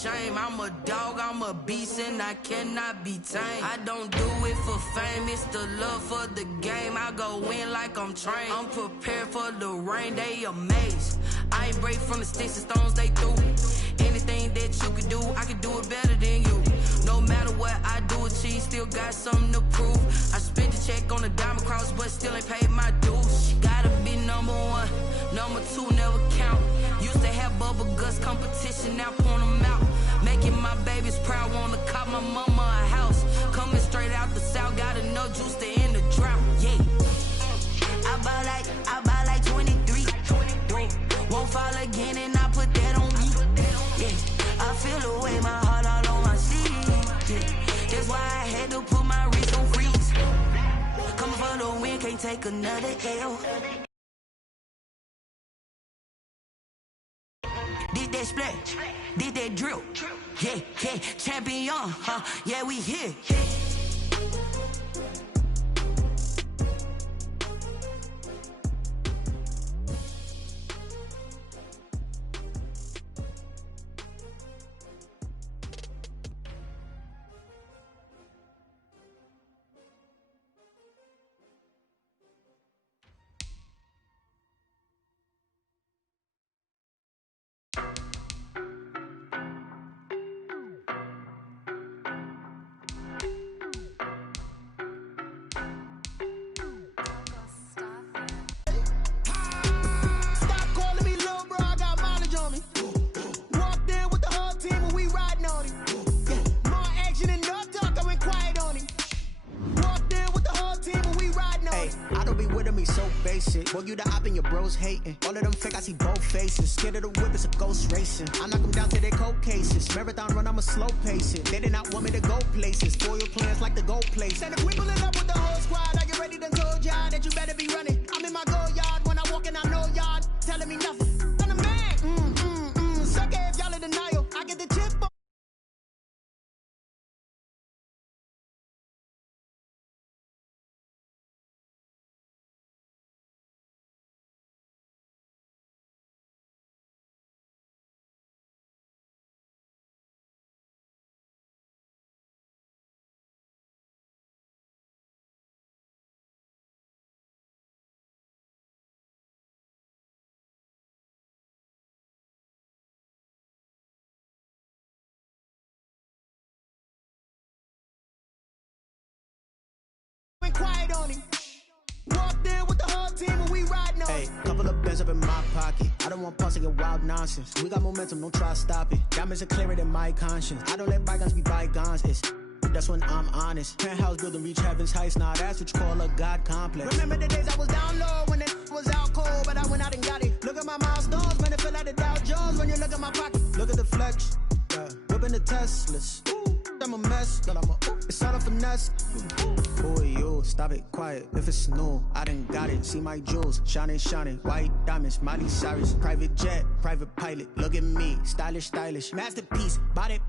shame. I'm a dog, I'm a beast, and I cannot be tamed. I don't do it for fame, it's the love for the game. I go in like I'm trained. I'm prepared for the rain, they amazed. I ain't break from the sticks and stones they threw. Anything that you can do, I can do it better than you. No matter what I do, achieve, still got something to prove. I spent the check on the diamond cross, but still ain't paid my dues. Gotta be number one, number two never count. Used to have bubble guts competition, now point them out. Making my babies proud, wanna cop my mama a house. Coming straight out the south, got enough juice to end the drought. Yeah, I buy like 23. Won't fall again, and I put that on me. Yeah, I feel the way, my heart all on my sleeve. Yeah, that's why I had to put my wrist on freeze. Coming for the win, can't take another L. Did that splash, did that drill. Yeah, yeah, champion, yeah, we here. Boy, you the op and your bros hating. All of them fake, I see both faces. Scared of the whip, it's a ghost racing. I knock them down to their cold cases. Marathon run, I'ma slow pace it. They did not want me to go places. Spoil plans like the gold place. And if we pulling up with the whole squad, I get ready to told y'all that you better be running. I'm in my go yard when I walk in, I know y'all telling me nothing. I'm the man. Suck it if y'all in denial. I get the chip. Quiet on him. Walked in with the whole team and we riding on. Hey, couple of bands up in my pocket. I don't want pause to get wild nonsense. We got momentum, don't try to stop it. Diamonds are clearer than my conscience. I don't let bygones be bygones. It's that's when I'm honest. Penthouse building reach heaven's heights. Now that's what you call a God complex. Remember the days I was down low when it was out cold, but I went out and got it. Look at my milestones, man, it feel like the Dow Jones when you look at my pocket. Look at the flex, whipping the Teslas. I'm a mess, but it's all a finesse. Boy, you stop it, quiet. If it's new, I done got it. See my jewels, shining, white diamonds, Miley Cyrus, private jet, private pilot. Look at me, stylish, masterpiece, body,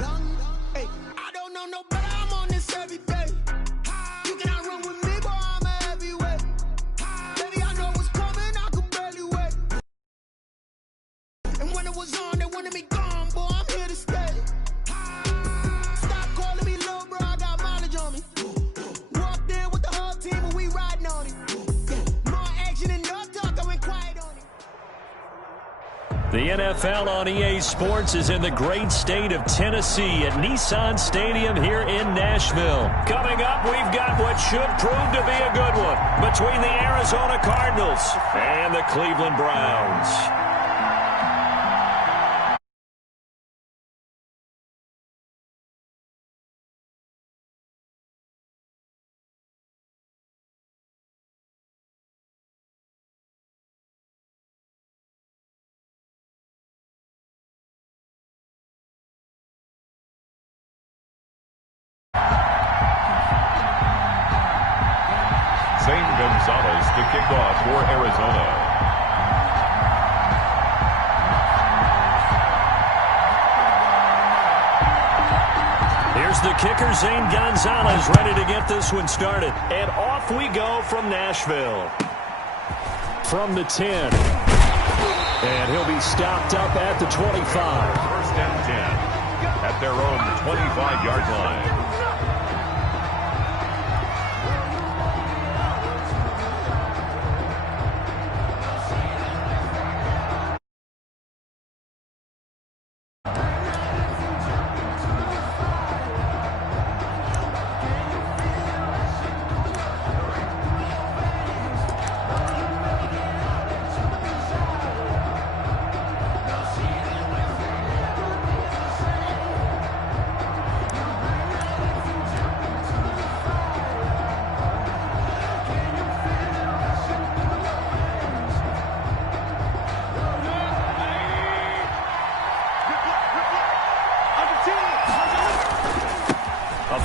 young. Hey, I don't know no better. I'm on this every day. You cannot run with me, boy. I'm a heavyweight. Baby, I know what's coming. I could barely wait. And when it was on, they wanted me gone, boy. I'm here to stay. The NFL on EA Sports is in the great state of Tennessee at Nissan Stadium here in Nashville. Coming up, we've got what should prove to be a good one between the Arizona Cardinals and the Cleveland Browns. Gonzalez to kick off for Arizona. Here's the kicker, Zane Gonzalez, ready to get this one started. And off we go from Nashville. From the 10. And he'll be stopped up at the 25. First down 10. at their own 25-yard line.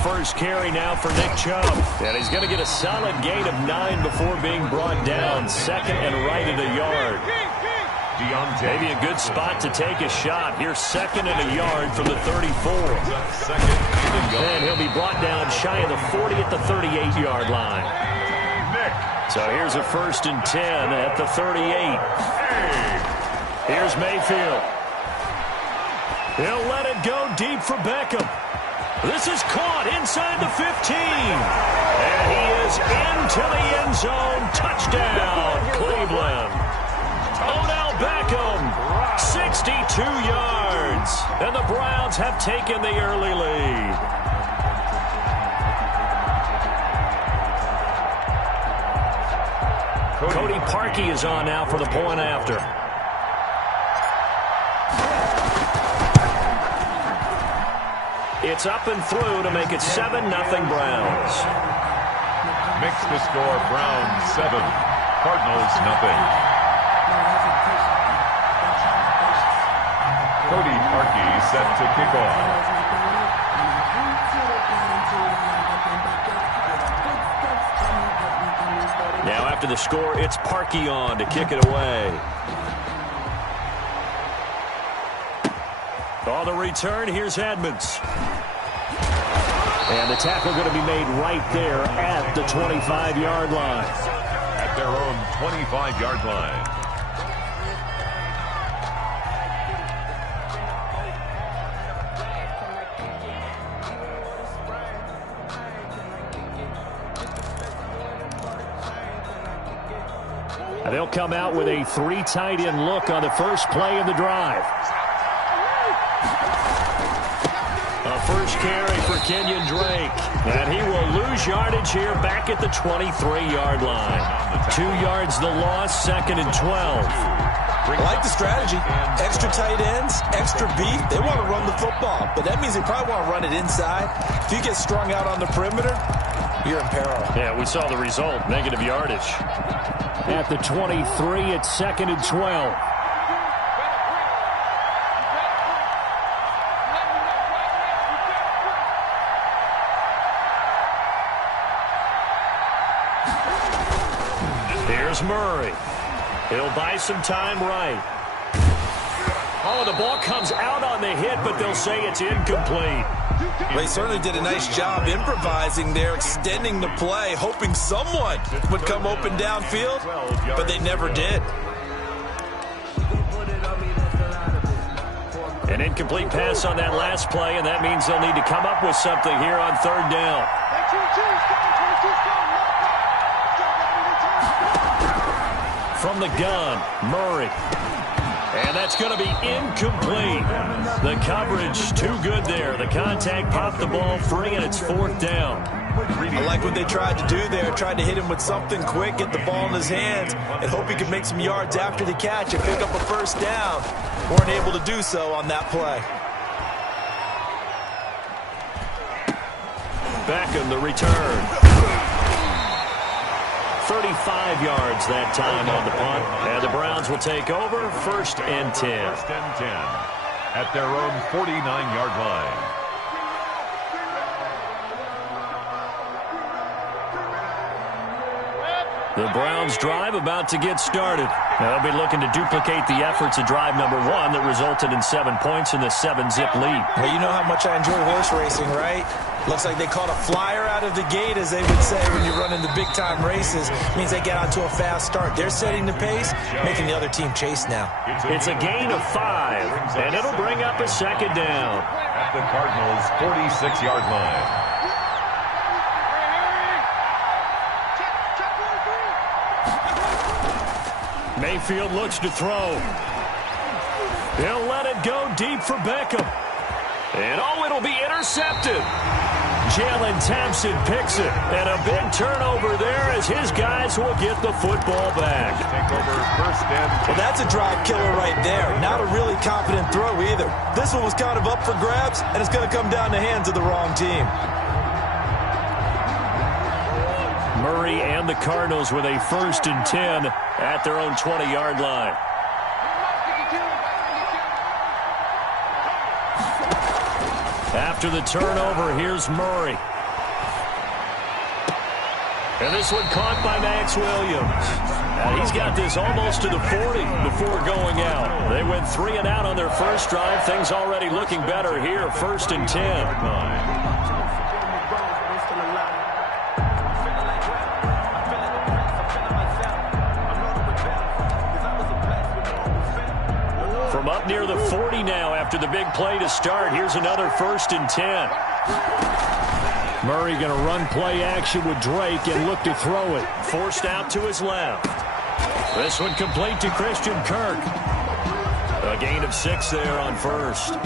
First carry now for Nick Chubb. And he's going to get a solid gain of 9 before being brought down. Second and right at a yard. Maybe a good spot to take a shot. Here's second and a yard from the 34. And he'll be brought down shy of the 40 at the 38-yard line. So here's a first and 10 at the 38. Here's Mayfield. He'll let it go deep for Beckham. This is caught inside the 15. And he is into the end zone. Touchdown, Cleveland. Odell Beckham, 62 yards. And the Browns have taken the early lead. Cody Parkey is on now for the point after. It's up and through to make it 7-0 Browns. Makes the score Browns 7, Cardinals nothing. Cody Parkey set to kick off. Now after the score, it's Parkey on to kick it away. On the return, here's Edmonds. And the tackle going to be made right there at the 25-yard line. At their own 25-yard line. And they'll come out with a 3 tight end look on the first play of the drive. A first carry for Kenyon Drake. And he will lose yardage here back at the 23-yard line. 2 yards the loss, second and 12. I like the strategy. Extra tight ends, extra beef. They want to run the football, but that means they probably want to run it inside. If you get strung out on the perimeter, you're in peril. Yeah, we saw the result, negative yardage. At the 23, it's second and 12. Here's Murray. He'll buy some time right. Oh, the ball comes out on the hit, but they'll say it's incomplete. They certainly did a nice job improvising there, extending the play, hoping someone would come open downfield, but they never did. An incomplete pass on that last play, and that means they'll need to come up with something here on third down. From the gun, Murray. And that's going to be incomplete. The coverage too good there. The contact popped the ball free, and it's fourth down. I like what they tried to do there. Tried to hit him with something quick, get the ball in his hands, and hope he could make some yards after the catch and pick up a first down. Weren't able to do so on that play. Beckham, the return. 35 yards that time on the punt. And the Browns will take over first and 10. First and 10 at their own 49-yard line. The Browns drive about to get started. They'll be looking to duplicate the efforts of drive number 1 that resulted in 7 points in the 7-zip lead. Well, you know how much I enjoy horse racing, right? Looks like they caught a flyer out of the gate, as they would say when you're running the big-time races. It means they get out to a fast start. They're setting the pace, making the other team chase now. It's a gain of 5, and it'll bring up a second down. the Cardinals' 46-yard line. Mayfield looks to throw. He'll let it go deep for Beckham. And it'll be intercepted. Jalen Thompson picks it. And a big turnover there as his guys will get the football back. Take over first and 10. Well, that's a drive killer right there. Not a really confident throw either. This one was kind of up for grabs, and it's going to come down the hands of the wrong team. Murray and the Cardinals with a 1st and 10 at their own 20-yard line. After the turnover, here's Murray. And this one caught by Max Williams. And he's got this almost to the 40 before going out. They went 3 and out on their first drive. Things already looking better here. 1st and 10. From up near the 40 now after the big play to start. Here's another 1st and 10. Murray going to run play action with Drake and look to throw it. Forced out to his left. This one complete to Christian Kirk. A gain of 6 there on 1st.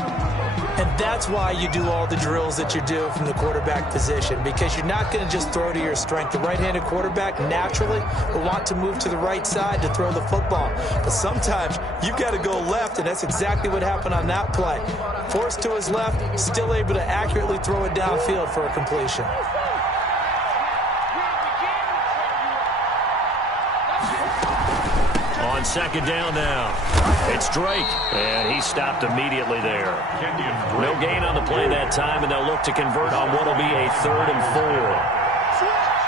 And that's why you do all the drills that you do from the quarterback position, because you're not going to just throw to your strength. The right-handed quarterback naturally will want to move to the right side to throw the football. But sometimes you've got to go left, and that's exactly what happened on that play. Forced to his left, still able to accurately throw it downfield for a completion. On 2nd down now. It's Drake, and he stopped immediately there. No gain on the play that time, and they'll look to convert on what will be a 3rd and 4.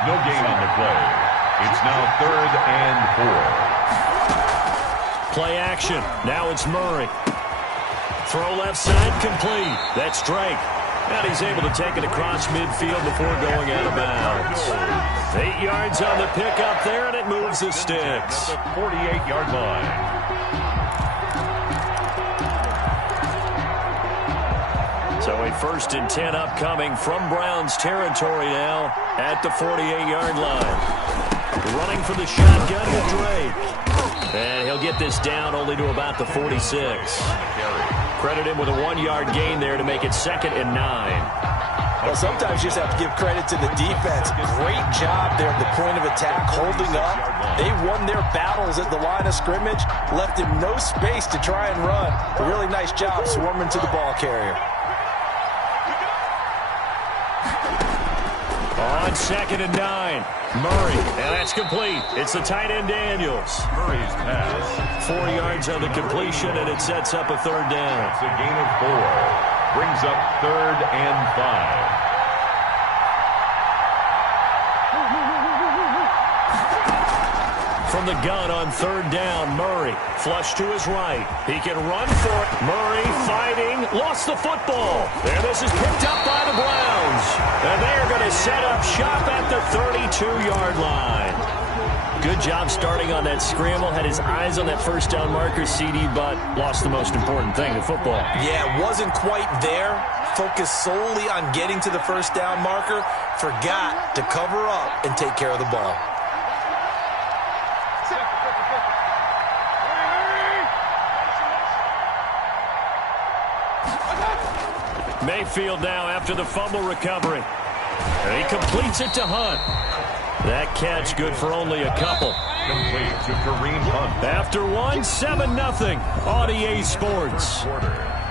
No gain on the play. It's now 3rd and 4. Play action. Now it's Murray. Throw left side complete. That's Drake. And he's able to take it across midfield before going out of bounds. 8 yards on the pickup there, and it moves the sticks. At the 48-yard line. So a 1st and 10 upcoming from Browns territory now at the 48-yard line. Running for the shotgun with Drake. And he'll get this down only to about the 46. Credit him with a 1-yard gain there to make it 2nd and 9. Well, sometimes you just have to give credit to the defense. Great job there at the point of attack, holding up. They won their battles at the line of scrimmage, left him no space to try and run. A really nice job swarming to the ball carrier. On 2nd and 9, Murray, and that's complete. It's the tight end Daniels. Murray's pass. 4 yards on the completion, and it sets up a 3rd down. It's a gain of 4. Brings up 3rd and 5. From the gun on 3rd down, Murray. Flush to his right. He can run for it. Murray fighting. Lost the football. And this is picked up by the Browns. And they are going to set up shop at the 32-yard line. Good job starting on that scramble. Had his eyes on that 1st down marker, CD, but lost the most important thing, the football. Yeah, wasn't quite there. Focused solely on getting to the 1st down marker. Forgot to cover up and take care of the ball. Mayfield now after the fumble recovery. And he completes it to Hunt. That catch good for only a couple. Complete to Kareem Hunt. After 1-7-0 on EA Sports.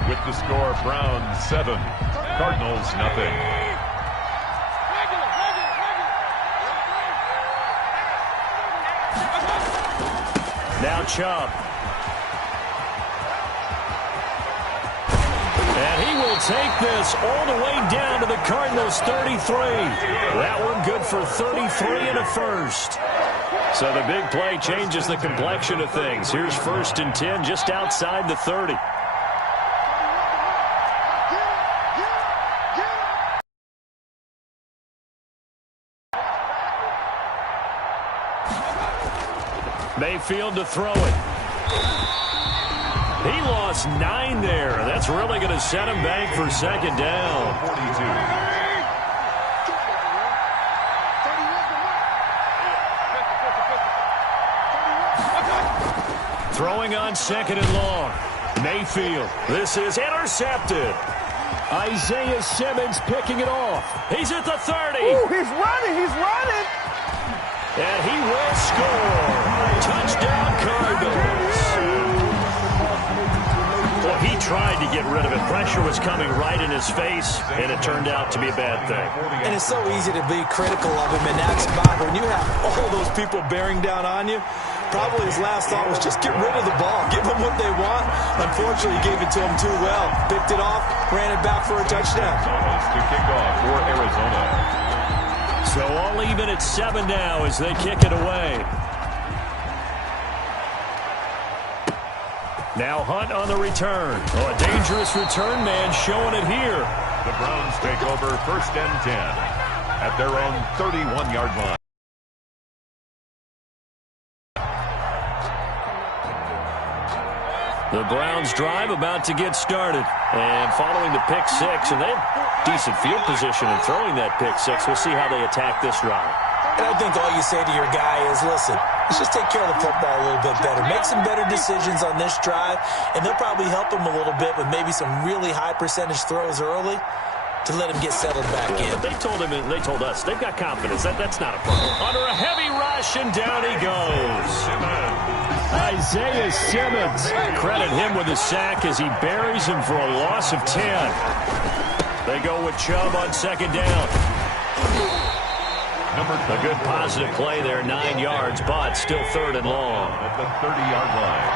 With the score, Browns 7, Cardinals nothing. Now Chubb. And he will take this all the way down to the Cardinals' 33. That one good for 33 and a 1st. So the big play changes the complexion of things. Here's 1st and 10 just outside the 30. Mayfield to throw it. He lost 9 there. That's really going to set him back for second down. 42. Throwing on second and long. Mayfield. This is intercepted. Isaiah Simmons picking it off. He's at the 30. Ooh, he's running. He's running. And he will score. Touchdown, Cardinals. Well, he tried to get rid of it. Pressure was coming right in his face, and it turned out to be a bad thing. And it's so easy to be critical of him in that spot. When you have all those people bearing down on you, probably his last thought was just get rid of the ball. Give them what they want. Unfortunately, he gave it to them too well. Picked it off, ran it back for a touchdown. To kick off for Arizona. So all even at 7 now as they kick it away. Now Hunt on the return. Oh, a dangerous return man showing it here. The Browns take over 1st and 10 at their own 31-yard line. The Browns drive about to get started. And following the pick 6, and they have decent field position in throwing that pick 6. We'll see how they attack this drive. And I think all you say to your guy is, listen, let's just take care of the football a little bit better. Make some better decisions on this drive, and they'll probably help him a little bit with maybe some really high percentage throws early to let him get settled back in. But they told him, and they told us, they've got confidence. That's not a problem. Under a heavy rush, and down he goes. Isaiah Simmons. Credit him with a sack as he buries him for a loss of 10. They go with Chubb on second down. A good positive play there, 9 yards, but still 3rd and long. At the 30-yard line.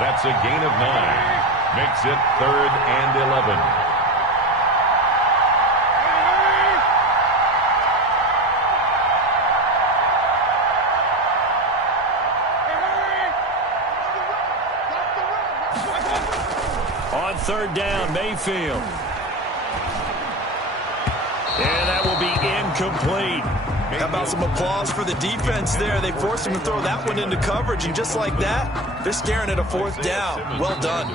That's a gain of 9. Makes it 3rd and 11. On 3rd down, Mayfield. And that will be incomplete. How about some applause for the defense there? They forced him to throw that one into coverage, and just like that, they're staring at a 4th down. Well done.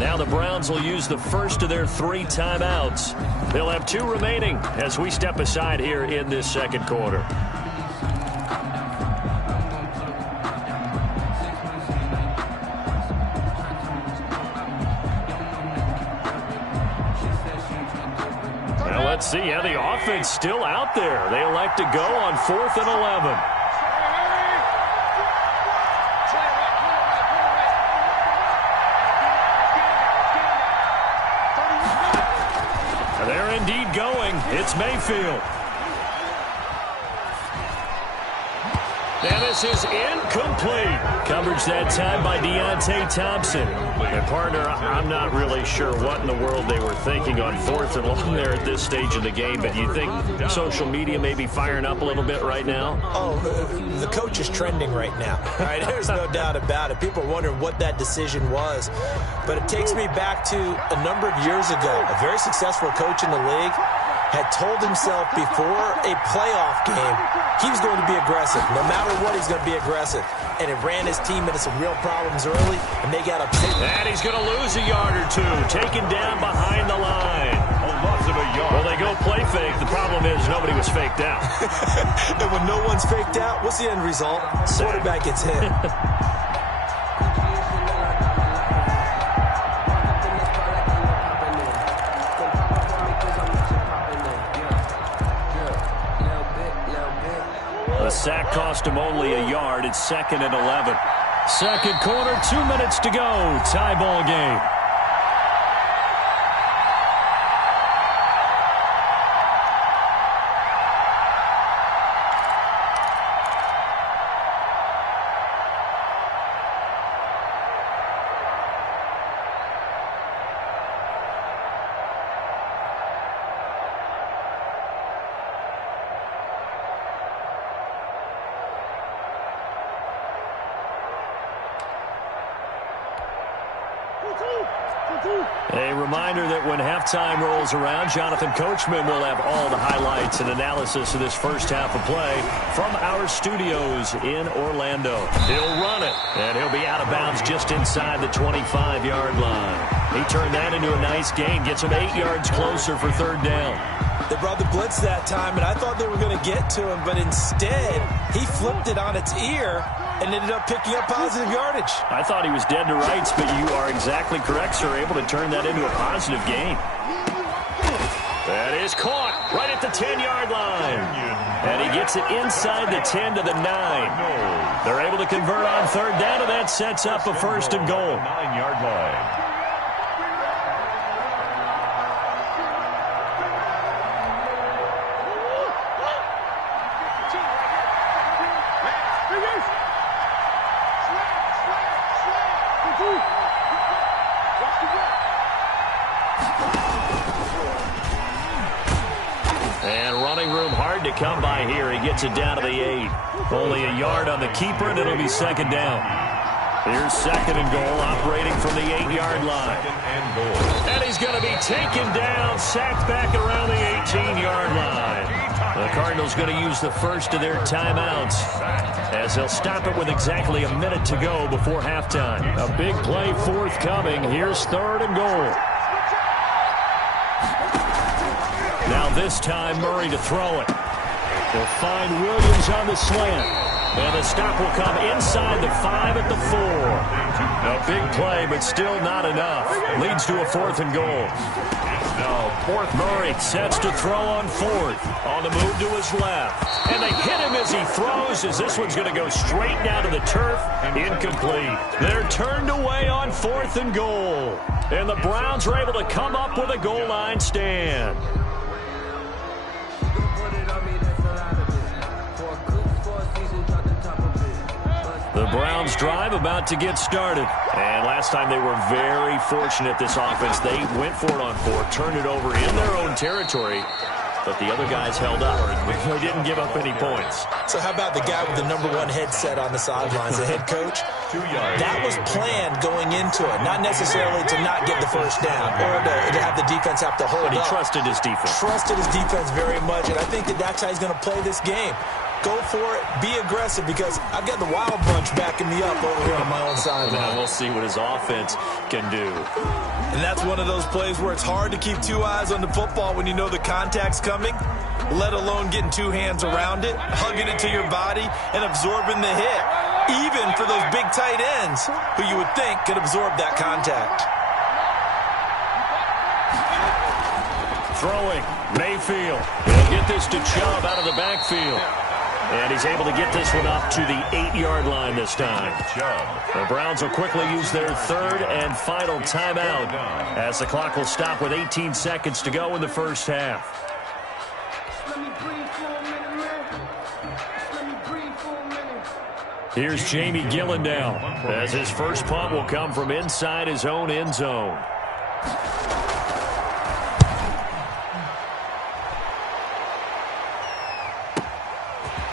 Now the Browns will use the first of their 3 timeouts. They'll have 2 remaining as we step aside here in this second quarter. Let's see how the offense still out there. They elect to go on 4th and 11. They're indeed going. It's Mayfield. And this is incomplete. Coverage that time by Deontay Thompson. And partner, I'm not really sure what in the world they were thinking on 4th and long there at this stage of the game, but you think social media may be firing up a little bit right now? Oh, the coach is trending right now. Right? There's no doubt about it. People are wondering what that decision was. But it takes me back to a number of years ago. A very successful coach in the league had told himself before a playoff game he was going to be aggressive. No matter what, he's going to be aggressive. And it ran his team into some real problems early, and they got upset. And he's going to lose a yard or 2, taken down behind the line. A loss of a yard. Well, they go play fake. The problem is nobody was faked out. And when no one's faked out, what's the end result? Quarterback gets hit. The sack cost him only a yard. It's 2nd and 11. Second quarter, 2 minutes to go. Tie ball game. A reminder that when halftime rolls around, Jonathan Coachman will have all the highlights and analysis of this first half of play from our studios in Orlando. He'll run it, and he'll be out of bounds just inside the 25-yard line. He turned that into a nice gain, gets him 8 yards closer for third down. They brought the blitz that time, and I thought they were going to get to him, but instead he flipped it on its ear and ended up picking up positive yardage. I thought he was dead to rights, but you are exactly correct, sir. Able to turn that into a positive gain. That is caught right at the 10-yard line. And he gets it inside the 10 to the 9. They're able to convert on third down, and that sets up a first and goal. 9-yard line. And running room hard to come by here. He gets it down to the 8. Only a yard on the keeper, and it'll be second down. Here's second and goal, operating from the 8-yard line. And he's going to be taken down, sacked back around the 18-yard line. The Cardinals going to use the first of their timeouts, as they'll stop it with exactly a minute to go before halftime. A big play forthcoming. Here's third and goal. Now this time, Murray to throw it. He'll find Williams on the slant. And the stop will come inside the 5 at the 4. A big play, but still not enough. Leads to a fourth and goal. Now, Murray sets to throw on fourth. On the move to his left. And they hit him as he throws, as this one's going to go straight down to the turf. Incomplete. They're turned away on fourth and goal. And the Browns are able to come up with a goal line stand. The Browns drive about to get started. And last time they were very fortunate, this offense. They went for it on fourth, turned it over in their own territory, but the other guys held up. They didn't give up any points. So how about the guy with the #1 headset on the sidelines, the head coach? That was planned going into it, not necessarily to not get the first down or to have the defense have to hold up. But he trusted his defense. Trusted his defense very much, and I think that that's how he's going to play this game. Go for it. Be aggressive, because I've got the Wild Bunch backing me up over here on my own sideline. Now we'll see what his offense can do. And that's one of those plays where it's hard to keep two eyes on the football when you know the contact's coming, let alone getting two hands around it, hugging it to your body, and absorbing the hit, even for those big tight ends who you would think could absorb that contact. Throwing, Mayfield. He'll get this to Chubb out of the backfield. And he's able to get this one up to the 8-yard line this time. The Browns will quickly use their third and final timeout, as the clock will stop with 18 seconds to go in the first half. Here's Jamie Gillen now, as his first punt will come from inside his own end zone.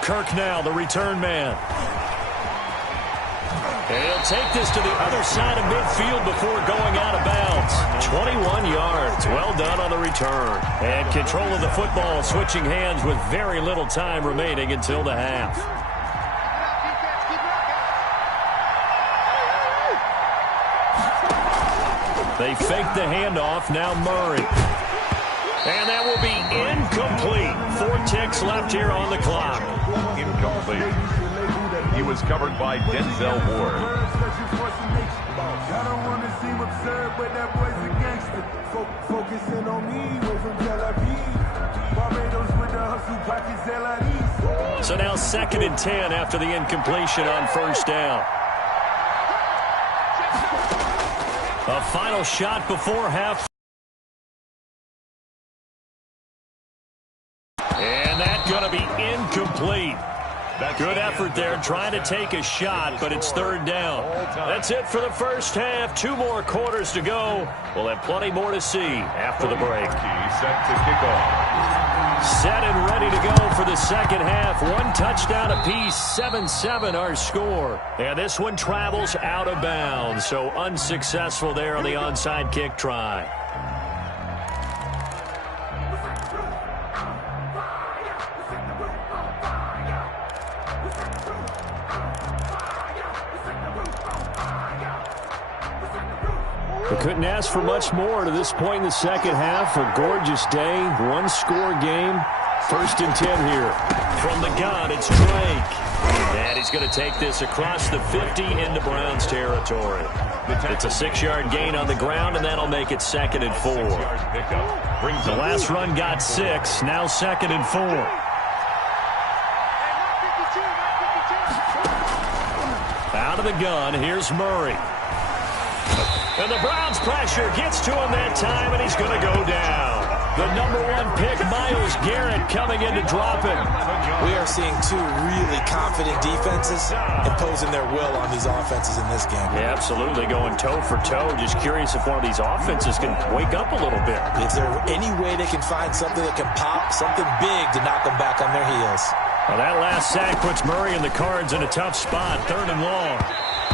Kirk now, the return man. And he'll take this to the other side of midfield before going out of bounds. 21 yards. Well done on the return. And control of the football, switching hands with very little time remaining until the half. They fake the handoff. Now Murray. And that will be incomplete. 4 ticks left here on the clock. Incomplete. He was covered by Denzel Ward. So now 2nd and 10 after the incompletion on first down. A final shot before half. And that's going to be incomplete. Good effort there, trying to take a shot, but it's third down. That's it for the first half. 2 more quarters to go. We'll have plenty more to see after the break. Set to kick off. Set and ready to go for the second half. One touchdown apiece, 7-7 our score. And this one travels out of bounds, so unsuccessful there on the onside kick try. We couldn't ask for much more to this point in the second half. A gorgeous day, one-score game. 1st and 10 here. From the gun, it's Drake. And he's going to take this across the 50 into Browns territory. It's a 6-yard gain on the ground, and that'll make it 2nd and 4. The last run got 6, now 2nd and 4. Out of the gun, here's Murray. And the Browns pressure gets to him that time, and he's going to go down. The number 1 pick, Myles Garrett, coming in to drop him. We are seeing 2 really confident defenses imposing their will on these offenses in this game. Yeah, absolutely, going toe for toe. Just curious if one of these offenses can wake up a little bit. Is there any way they can find something that can pop, something big to knock them back on their heels? Well, that last sack puts Murray and the Cards in a tough spot, 3rd and long.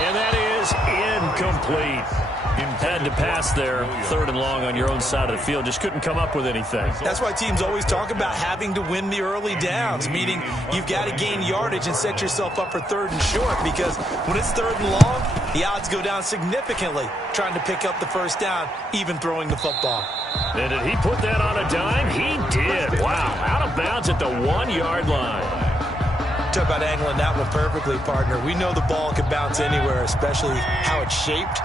And that is incomplete. Had to pass there, 3rd and long on your own side of the field. Just couldn't come up with anything. That's why teams always talk about having to win the early downs, meaning you've got to gain yardage and set yourself up for 3rd and short, because when it's 3rd and long, the odds go down significantly trying to pick up the 1st down, even throwing the football. And did he put that on a dime? He did. Wow, out of bounds at the 1-yard line. Talk about angling that one perfectly, partner. We know the ball can bounce anywhere, especially how it's shaped.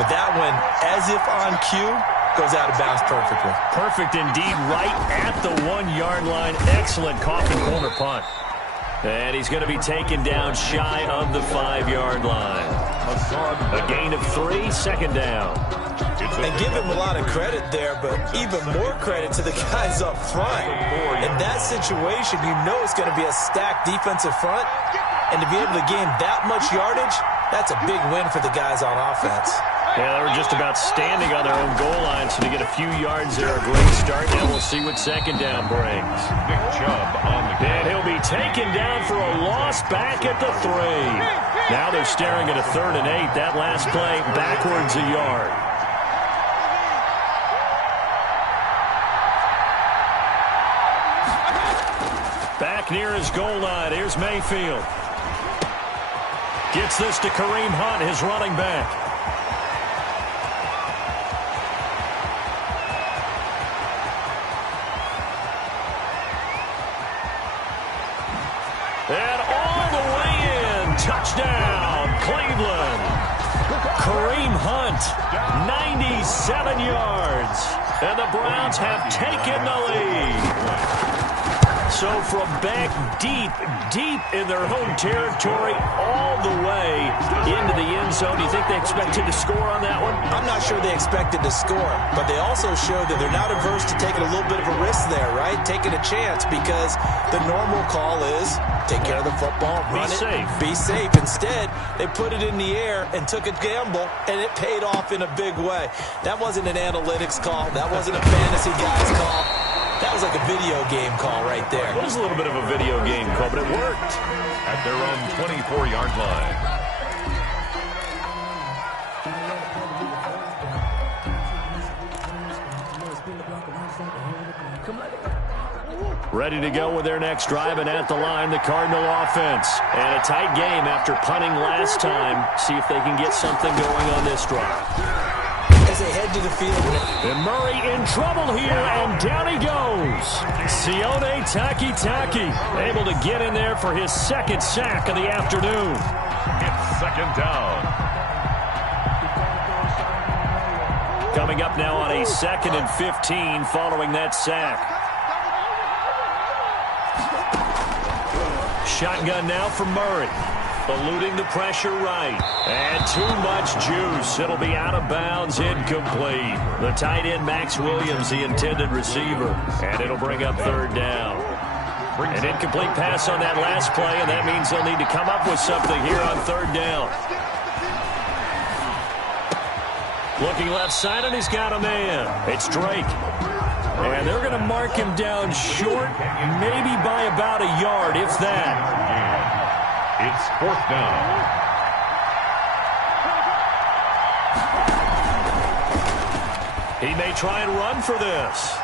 But that one, as if on cue, goes out of bounds perfectly. Perfect indeed, right at the 1-yard line. Excellent coffin corner punt. And he's going to be taken down shy of the 5-yard line. A gain of 3, 2nd down. And give him a lot of credit there, but even more credit to the guys up front. In that situation, you know it's going to be a stacked defensive front. And to be able to gain that much yardage, that's a big win for the guys on offense. Yeah, they were just about standing on their own goal line, so to get a few yards there, a great start. Now we'll see what 2nd down brings. Nick Chubb on the And he'll be taken down for a loss back at the 3. Now they're staring at a 3rd and 8. That last play, backwards a yard. Back near his goal line, here's Mayfield. Gets this to Kareem Hunt, his running back. And all the way in, touchdown, Cleveland. Kareem Hunt, 97 yards. And the Browns have taken the lead. So from back deep in their home territory, all the way into the end zone. Do you think they expected to score on that one? I'm not sure they expected to score, but they also showed that they're not averse to taking a little bit of a risk there, right? Taking a chance, because the normal call is take care of the football, run it, be safe. Instead, they put it in the air and took a gamble, and it paid off in a big way. That wasn't an analytics call. That wasn't a fantasy guy's call. That was like a video game call right there. It was a little bit of a video game call, but it worked. At their own 24-yard line. Ready to go with their next drive, and at the line, the Cardinal offense. And a tight game after punting last time. See if they can get something going on this drive. As they head to the field. And Murray in trouble here, and down he goes. Sione Takitaki able to get in there for his 2nd sack of the afternoon. It's 2nd down. Coming up now on a 2nd and 15 following that sack. Shotgun now for Murray. Eluding the pressure right. And too much juice. It'll be out of bounds, incomplete. The tight end, Max Williams, the intended receiver. And it'll bring up 3rd down. An incomplete pass on that last play, and that means they'll need to come up with something here on 3rd down. Looking left side, and he's got a man. It's Drake. And they're going to mark him down short, maybe by about a yard, if that. It's 4th down. He may try and run for this.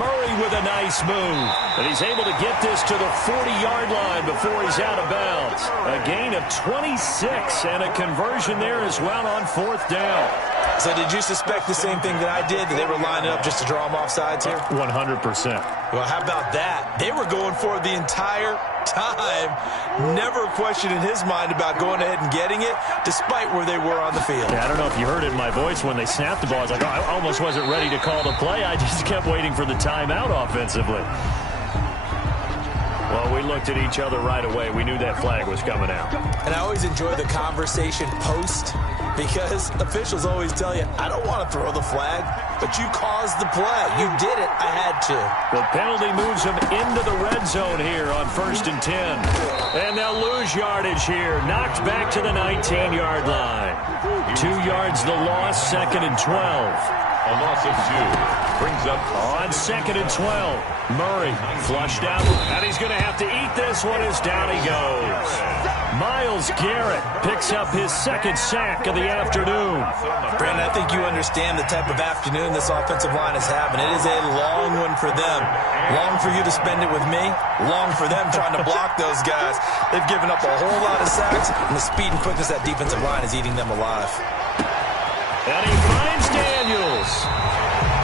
Murray with a nice move. But he's able to get this to the 40-yard line before he's out of bounds. A gain of 26 and a conversion there as well on 4th down. So did you suspect the same thing that I did, that they were lining up just to draw him off sides here? 100%. Well, how about that? They were going for it the entire time. Never a question in his mind about going ahead and getting it, despite where they were on the field. Yeah, I don't know if you heard it in my voice when they snapped the ball. I was like, oh, I almost wasn't ready to call the play. I just kept waiting for the timeout offensively. Well, we looked at each other right away. We knew that flag was coming out. And I always enjoy the conversation post, because officials always tell you, I don't want to throw the flag, but you caused the play. You did it. I had to. The penalty moves him into the red zone here on 1st and 10. And they'll lose yardage here. Knocked back to the 19-yard line. 2 yards the loss, 2nd and 12. A loss of 2. Brings up on 2nd and 12. Murray flushed out, and he's going to have to eat this one as down he goes. Myles Garrett picks up his 2nd sack of the afternoon. Brandon, I think you understand the type of afternoon this offensive line is having. It is a long one for them. Long for you to spend it with me. Long for them trying to block those guys. They've given up a whole lot of sacks, and the speed and quickness of that defensive line is eating them alive. And he finds Daniels.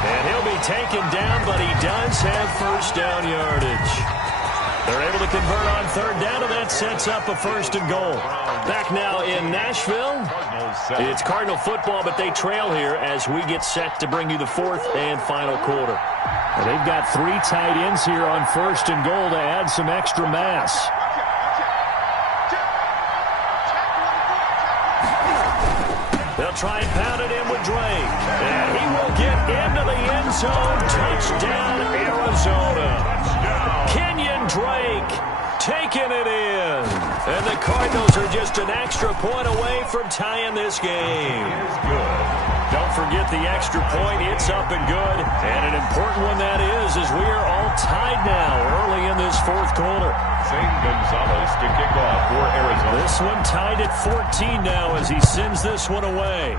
And he'll be taken down, but he does have 1st down yardage. They're able to convert on 3rd down, and that sets up a 1st and goal. Back now in Nashville. It's Cardinal football, but they trail here as we get set to bring you the 4th and final quarter. And they've got 3 tight ends here on 1st and goal to add some extra mass. They'll try and pound it in with Drake. And he will get into the end zone. Touchdown, Arizona. Kenyon Drake taking it in. And the Cardinals are just an extra point away from tying this game. Don't forget the extra point. It's up and good. And an important one that is, as we are all tied now early in this 4th quarter. Zane Gonzalez to kick off for Arizona. This one tied at 14 now as he sends this one away.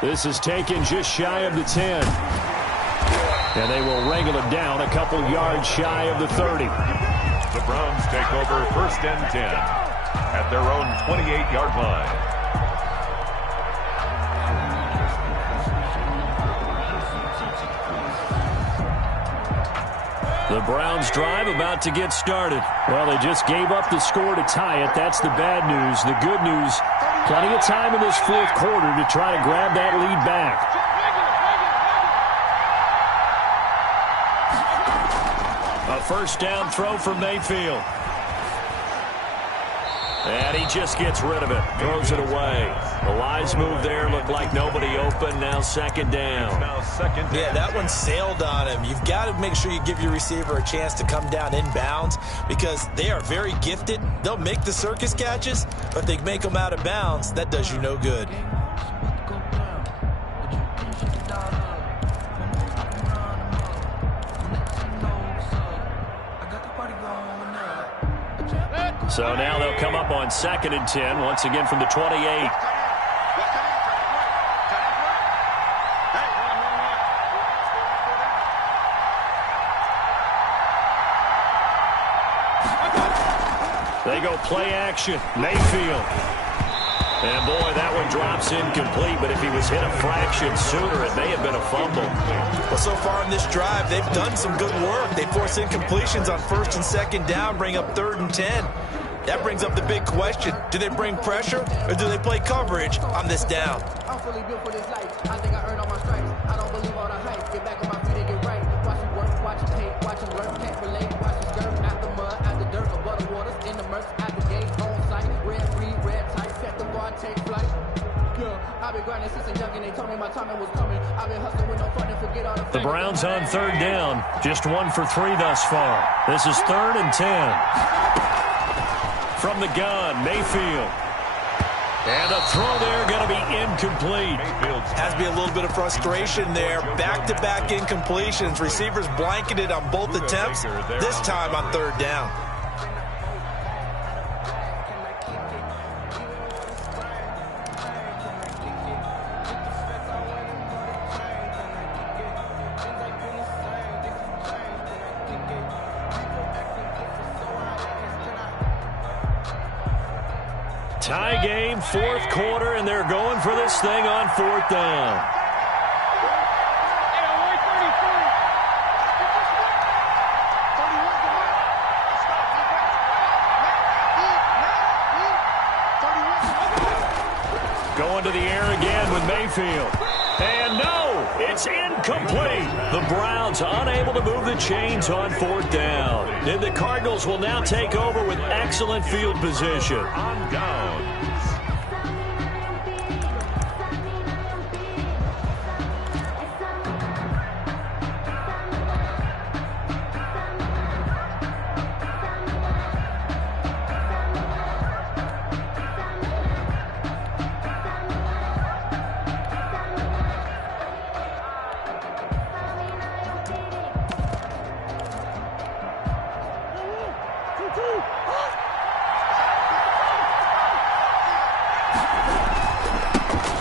This is taken just shy of the 10. And they will wrangle it down a couple yards shy of the 30. The Browns take over 1st and 10 at their own 28-yard line. The Browns drive about to get started. Well, they just gave up the score to tie it. That's the bad news. The good news, plenty of time in this 4th quarter to try to grab that lead back. A 1st down throw for Mayfield. And he just gets rid of it. Throws it away. The wise move there. Looked like nobody open. Now 2nd down. Yeah, that one sailed on him. You've got to make sure you give your receiver a chance to come down inbounds, because they are very gifted. They'll make the circus catches, but they make them out of bounds. That does you no good. So now they'll come up on 2nd and 10, once again from the 28. They go play action. Mayfield. And boy, that one drops incomplete, but if he was hit a fraction sooner, it may have been a fumble. Well, so far in this drive, they've done some good work. They force incompletions on 1st and 2nd down, bring up 3rd and 10. That brings up the big question. Do they bring pressure, or do they play coverage on this down? I'm fully built for this life. I think I earned all my stripes. I don't believe all the hype. Get back on my feet and get right. Watch him work, watch him hate, watch him learn, can't relate. Watch him skirt out the mud, out the dirt, above the waters, in the murks, out the gate, on sight. Red free, red tight, set the bar, take flight. Yeah, I've been grinding since a youngin'. They told me my timing was coming. I've been hustling with no fun and forget all the Browns on 3rd down. Just 1 for 3 thus far. This is 3rd and 10. From the gun, Mayfield. And the throw there going to be incomplete. Has to be a little bit of frustration there. Back-to-back incompletions. Receivers blanketed on both attempts, this time on third down. Tie game, fourth quarter, and they're going for this thing on fourth down. Going to the air again with Mayfield. And no, it's incomplete. The Browns unable to move the chains on fourth down. And the Cardinals will now take over with excellent field position. On down.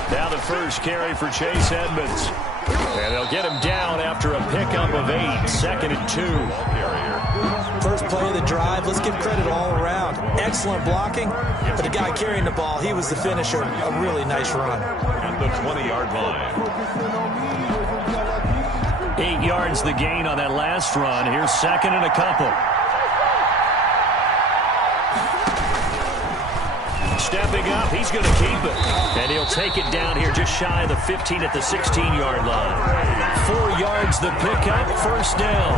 Now the first carry for Chase Edmonds. And they'll get him down after a pickup of 8, 2nd and 2. First play of the drive, let's give credit all around. Excellent blocking, but the guy carrying the ball, he was the finisher. A really nice run. At the 20-yard line. 8 yards the gain on that last run. Here's 2nd and a couple. Stepping up, he's going to keep it. And he'll take it down here just shy of the 15 at the 16-yard line. 4 yards the pickup, first down.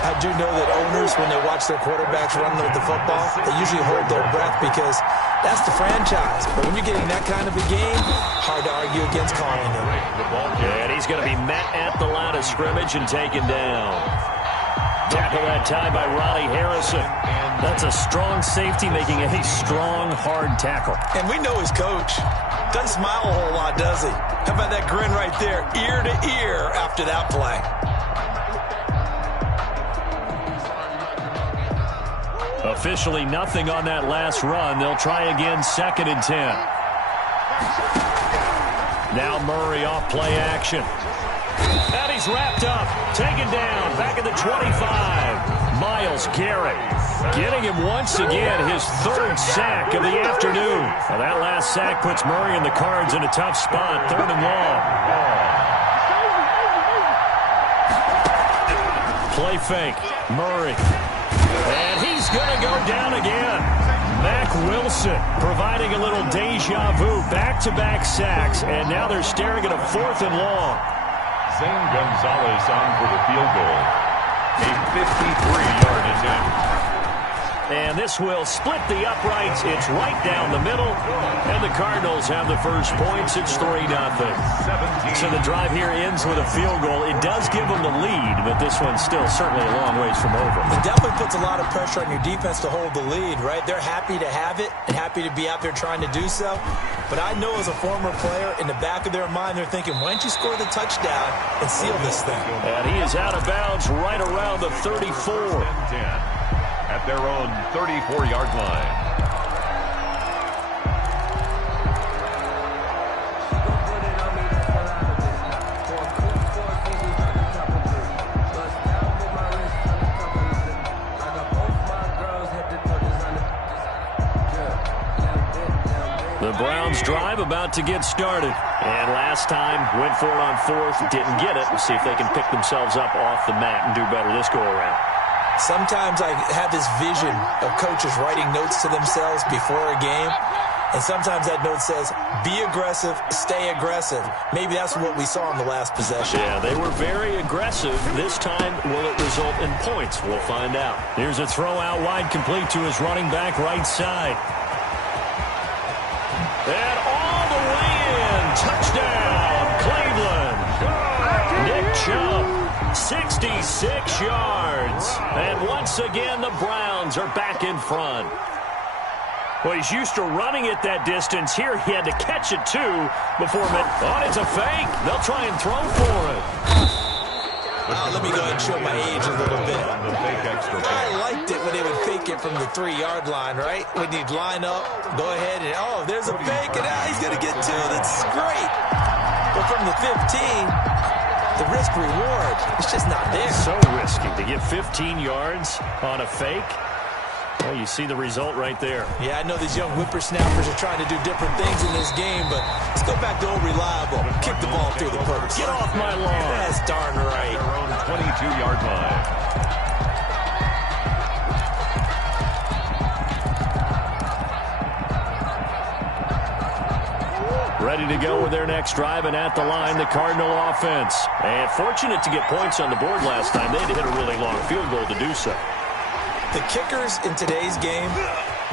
I do know that owners, when they watch their quarterbacks run with the football, they usually hold their breath because that's the franchise. But when you're getting that kind of a game, hard to argue against calling him. And he's going to be met at the line of scrimmage and taken down. Tackle that time by Ronnie Harrison. That's a strong safety making a strong, hard tackle. And we know his coach. Doesn't smile a whole lot, does he? How about that grin right there, ear to ear after that play? Officially nothing on that last run. They'll try again, 2nd and 10. Now Murray off play action. And he's wrapped up, taken down, back at the 25. Myles Garrett getting him once again, his 3rd sack of the afternoon. Well, that last sack puts Murray and the Cards in a tough spot, 3rd and long. Play fake, Murray. And he's going to go down again. Mack Wilson providing a little deja vu, back-to-back sacks, and now they're staring at a 4th and long. Zane Gonzalez on for the field goal. A 53-yard attempt. And this will split the uprights. It's right down the middle. And the Cardinals have the first points. It's 3-0. So the drive here ends with a field goal. It does give them the lead, but this one's still certainly a long ways from over. It definitely puts a lot of pressure on your defense to hold the lead, right? They're happy to have it and happy to be out there trying to do so. But I know as a former player, in the back of their mind, they're thinking, why don't you score the touchdown and seal this thing? And he is out of bounds right around the 34. At their own 34-yard line. The Browns drive about to get started. And last time, went for it on 4th, didn't get it. We'll see if they can pick themselves up off the mat and do better this go-around. Sometimes I have this vision of coaches writing notes to themselves before a game, and sometimes that note says, be aggressive, stay aggressive. Maybe that's what we saw in the last possession. Yeah, they were very aggressive. This time, will it result in points? We'll find out. Here's a throw out wide, complete to his running back right side. And all the way in. Touchdown, Cleveland. Nick Chubb, 66 yards. And once again, the Browns are back in front. Well, he's used to running it that distance. Here he had to catch it, too, before it's a fake. They'll try and throw for it. Let me go ahead and show my age a little bit. I liked it when they would fake it from the 3-yard line, right? When you'd line up, go ahead, and, there's a fake, and he's going to get 2. That's great. But from the 15, the risk-reward, it's just not there. So risky to get 15 yards on a fake. Well, you see the result right there. Yeah, I know these young whippersnappers are trying to do different things in this game, but let's go back to old reliable. Kick the ball through the post. Get off my lawn. That's darn right. Their own 22-yard line. Ready to go with their next drive, and at the line, the Cardinal offense. And fortunate to get points on the board last time. They had to hit a really long field goal to do so. The kickers in today's game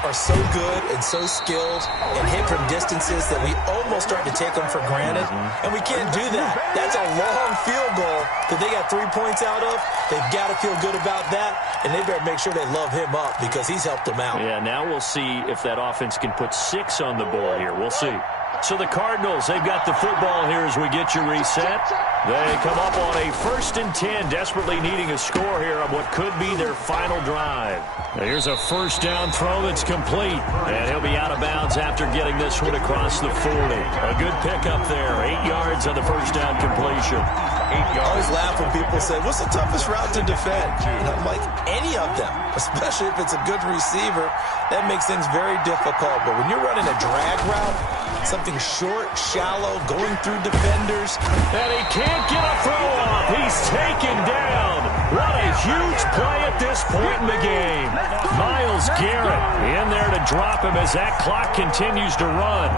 are so good and so skilled and hit from distances that we almost start to take them for granted. And we can't do that. That's a long field goal that they got 3 points out of. They've got to feel good about that, and they better make sure they love him up because he's helped them out. Yeah, now we'll see if that offense can put 6 on the board here. We'll see. So the Cardinals, they've got the football here as we get you reset. They come up on a 1st and 10, desperately needing a score here on what could be their final drive. Now here's a first down throw that's complete, and he'll be out of bounds after getting this one across the 40. A good pickup there, 8 yards on the first down completion. 8 yards. I always laugh when people say, what's the toughest route to defend? And I'm like, any of them, especially if it's a good receiver. That makes things very difficult. But when you're running a drag route, something short, shallow, going through defenders. And he can't get a throw off. He's taken down. What a huge play at this point in the game. Myles Garrett in there to drop him as that clock continues to run.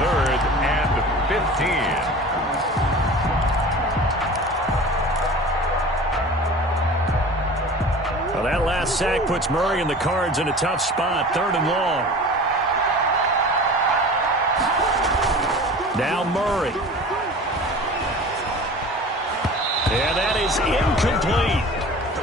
3rd and 15. Well, that last sack puts Murray and the Cards in a tough spot. 3rd and long. Now Murray. And that is incomplete.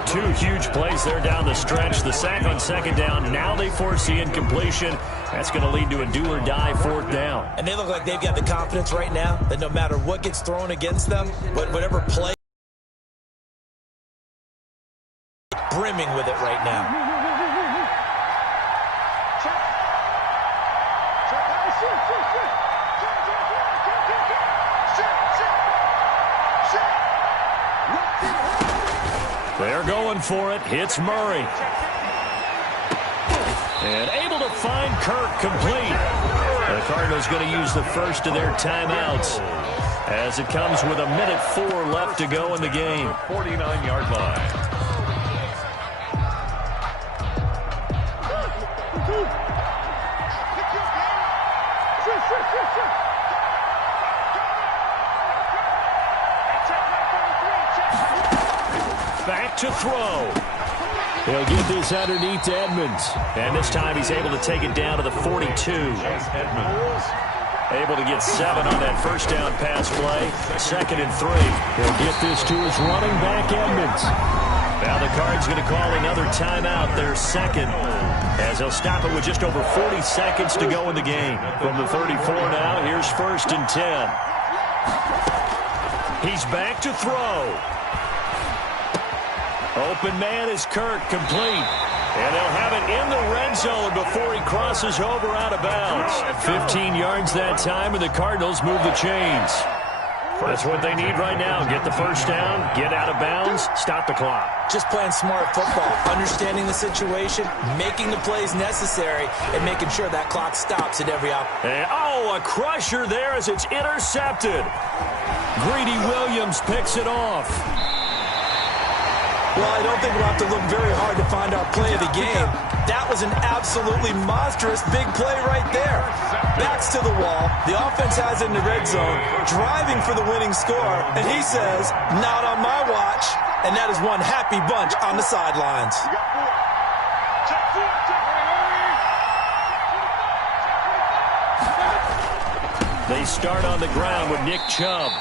2 huge plays there down the stretch. The sack on 2nd down. Now they force the incompletion. That's going to lead to a do-or-die 4th down. And they look like they've got the confidence right now that no matter what gets thrown against them, whatever play, brimming with it right now. They're going for it. Hits Murray. And able to find Kirk complete. The Cardinals going to use the first of their timeouts as it comes with 1:04 left to go in the game. 49-yard line. Back to throw. He'll get this underneath to Edmonds. And this time he's able to take it down to the 42. Edmonds. Able to get 7 on that first down pass play. 2nd and 3. He'll get this to his running back, Edmonds. Now the Cards going to call another timeout, their 2nd, as they'll stop it with just over 40 seconds to go in the game. From the 34 now, here's 1st and 10. He's back to throw. Open man is Kirk, complete. And they'll have it in the red zone before he crosses over out of bounds. 15 yards that time, and the Cardinals move the chains. That's what they need right now. Get the first down, get out of bounds, stop the clock. Just playing smart football, understanding the situation, making the plays necessary, and making sure that clock stops at every opportunity. A crusher there as it's intercepted. Greedy Williams picks it off. Well, I don't think we'll have to look very hard to find our play of the game. That was an absolutely monstrous big play right there. Backs to the wall. The offense has it in the red zone, driving for the winning score. And he says, not on my watch. And that is one happy bunch on the sidelines. They start on the ground with Nick Chubb.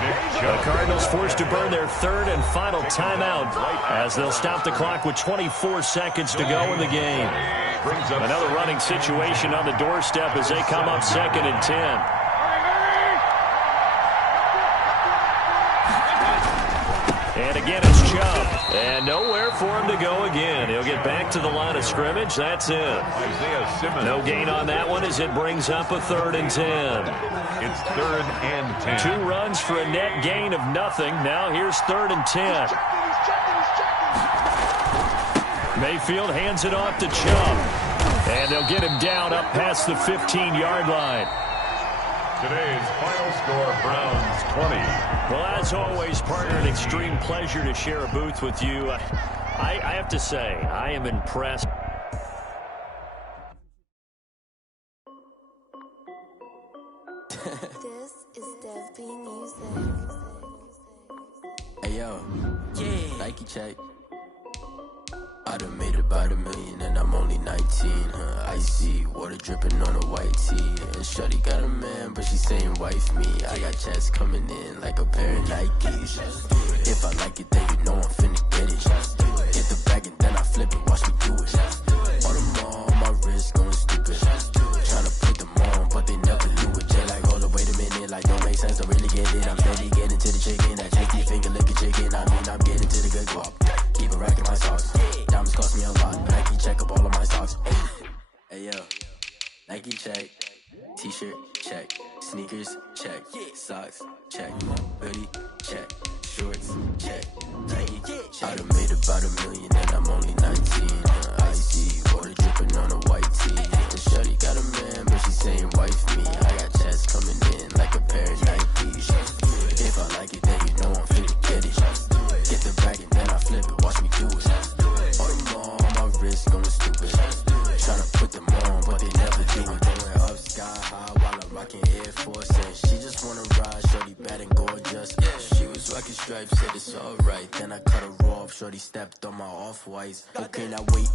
The Cardinals forced to burn their third and final timeout as they'll stop the clock with 24 seconds to go in the game. Another running situation on the doorstep as they come up 2nd and 10. And again, it's Chubb. And nowhere for him to go again. He'll get back to the line of scrimmage. That's it. No gain on that one as it brings up a 3rd and 10. It's 3rd and 10. 2 runs for a net gain of nothing. Now here's 3rd and 10. Mayfield hands it off to Chubb. And they'll get him down up past the 15-yard line. Today's final score, Browns 20. Well, as always, partner, an extreme pleasure to share a booth with you. I have to say, I am impressed. This is Dev B Music. Hey yo, yeah. Nike check. I done made about $1 million and I'm only 19. Icy water dripping on a white tee. And shorty got a man, but she saying wife me. I got checks coming in like a pair of Nikes. If I like it, then you know I'm finna get it. Get the bag and then I flip it. Watch me do it. All them on my wrist going stupid. Tryna put them on, but they never do it. They like, hold up, wait a minute. Like, don't make sense, don't really get it. I'm steady getting to the chicken. That tasty finger licking chicken. I mean, I'm getting to the good guap. Keep a rack in my socks. Diamonds cost me a lot. Nike check up all of my socks. Hey yo, Nike check. T-shirt check. Sneakers check. Socks check. Hoodie check. Shorts check. Nike check. I done made about $1 million and I'm only 19. Icy water dripping on a white tee. And shorty got a man, but she saying wife me. I got checks coming in like a pair of Nikes. If I like it, then you know I'm finna get it. Get the bag and then I flip it. Watch me do it. All them on my wrist going stupid. Tryna put them on, but they never do it. Going up sky high while I'm rocking Air Force. And she just wanna ride, shorty bad and gorgeous. She was rocking stripes, said it's alright. Then I cut her off, shorty stepped on my off-whites. Okay, now wait.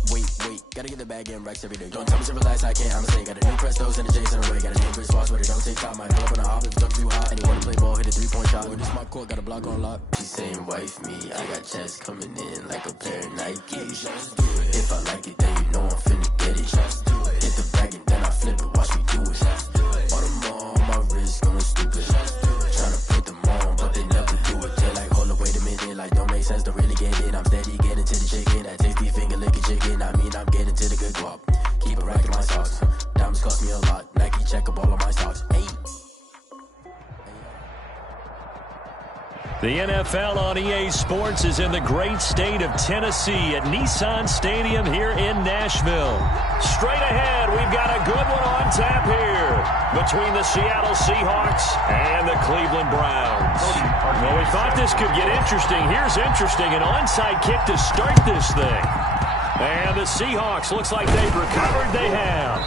Gotta get the bag and racks every day. Don't tell me to relax, I can't, I'ma say. Got a new Prestos and a J's in a way. Got a new Chris Foss, but it don't take time. I pull up on the hop if it's up too high. And you wanna play ball, hit a 3-point shot. With this my court, got a block on lock. She saying wife me, I got checks coming in like a pair of Nikes. If I like it, then you know I'm finna get it. Hit the bag and then I flip it, watch me do it. All them on my wrist going stupid. Tryna put them on, but they never do it. They like, hold up, wait a minute. Like, don't make sense, don't really get it. I'm steady getting to the chicken. That tasty finger licking chicken. I mean, I'm getting to the good guap. Keep a rack in my socks. Diamonds cost me a lot. Nike check up all of my socks. Hey. The NFL on EA Sports is in the great state of Tennessee at Nissan Stadium here in Nashville. Straight ahead, we've got a good one on tap here between the Seattle Seahawks and the Cleveland Browns. Well, we thought this could get interesting. Here's interesting, an onside kick to start this thing. And the Seahawks, looks like they've recovered. They have.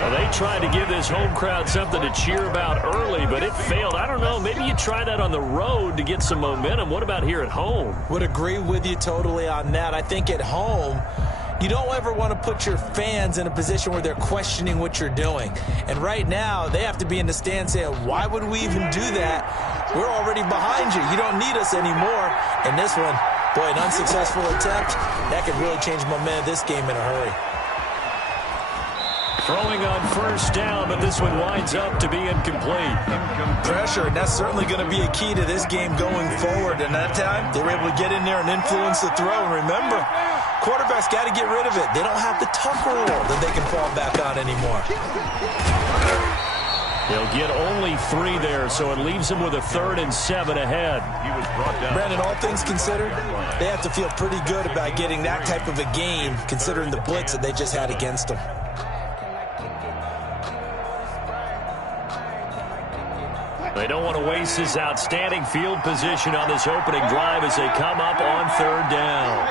Well, they tried to give this home crowd something to cheer about early, but it failed. I don't know. Maybe you try that on the road to get some momentum. What about here at home? Would agree with you totally on that. I think at home, you don't ever want to put your fans in a position where they're questioning what you're doing. And right now, they have to be in the stand saying, why would we even do that? We're already behind you. You don't need us anymore. And this one, boy, an unsuccessful attempt, that could really change momentum of this game in a hurry. Throwing on first down, but this one winds up to be incomplete. Pressure, and that's certainly going to be a key to this game going forward. And that time, they were able to get in there and influence the throw. And remember, quarterbacks got to get rid of it. They don't have the tuck rule that they can fall back on anymore. They'll get only 3 there, so it leaves them with a 3rd and 7 ahead. He was brought down. Brandon, all things considered, they have to feel pretty good about getting that type of a game, considering the blitz that they just had against them. They don't want to waste this outstanding field position on this opening drive as they come up on 3rd down.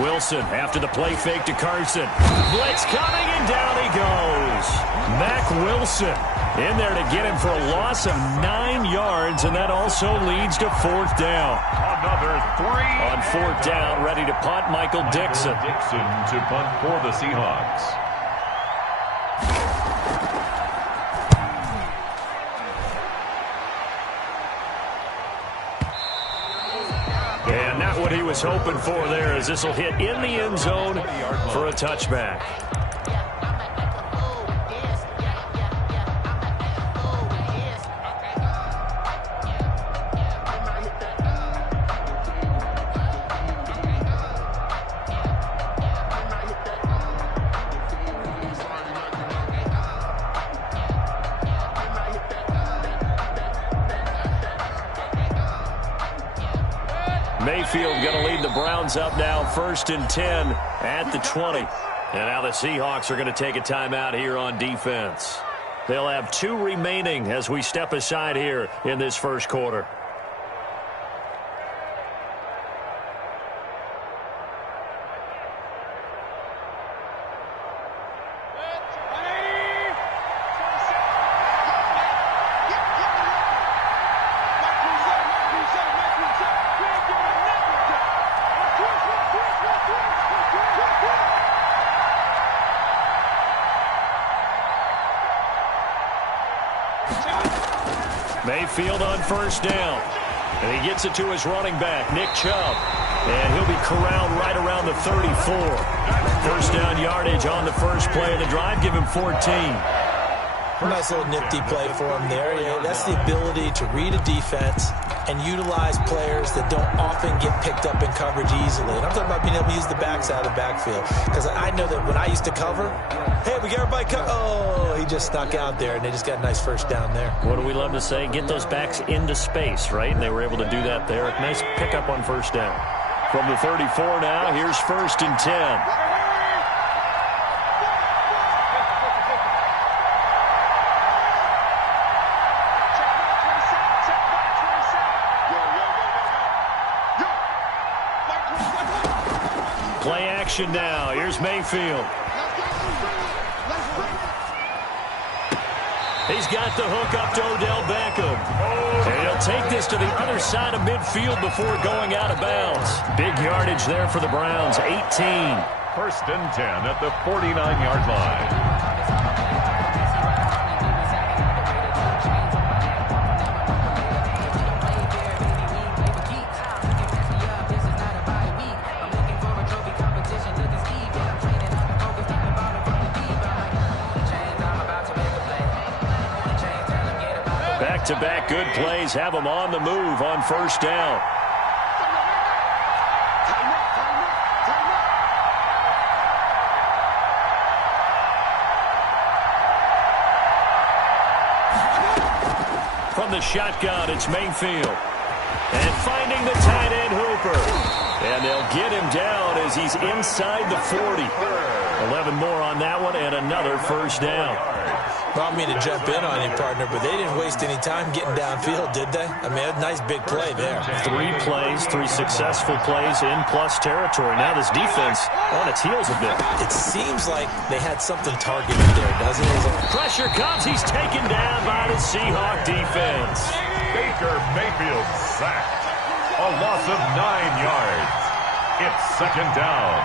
Wilson after the play fake to Carson. Blitz coming and down he goes. Mack Wilson in there to get him for a loss of 9 yards, and that also leads to 4th down. Another 3. On 4th down, ready to punt, Michael Dixon. Dixon to punt for the Seahawks. what he was hoping for there, as this will hit in the end zone for a touchback. Mayfield going to lead the Browns up now, 1st and 10 at the 20. And now the Seahawks are going to take a timeout here on defense. They'll have 2 remaining as we step aside here in this first quarter. Mayfield on 1st down. And he gets it to his running back, Nick Chubb. And he'll be corralled right around the 34. 1st down yardage on the first play of the drive. Give him 14. Nice little nifty play for him there. Yeah, that's the ability to read a defense and utilize players that don't often get picked up in coverage easily. And I'm talking about being able to use the backside of the backfield. Because I know that when I used to cover, hey, we got everybody cover. Oh, he just snuck out there, and they just got a nice 1st down there. What do we love to say? Get those backs into space, right? And they were able to do that there. Nice pickup on 1st down. From the 34 now, here's 1st and 10. Play action now. Here's Mayfield. He's got the hook up to Odell Beckham. And he'll take this to the other side of midfield before going out of bounds. Big yardage there for the Browns, 18. 1st and 10 at the 49-yard line. Back-to-back good plays have them on the move on 1st down. From the shotgun, it's Mayfield. And finding the tight end Hooper. And they'll get him down as he's inside the 40. 11 more on that one and another 1st down. I don't mean to jump in on you, partner, but they didn't waste any time getting downfield, did they? I mean, a nice big play there. 3 plays, 3 successful plays in plus territory. Now this defense on its heels a bit. It seems like they had something targeted there, doesn't it? Pressure comes. He's taken down by the Seahawk defense. Baker Mayfield sacked. A loss of 9 yards. It's 2nd down.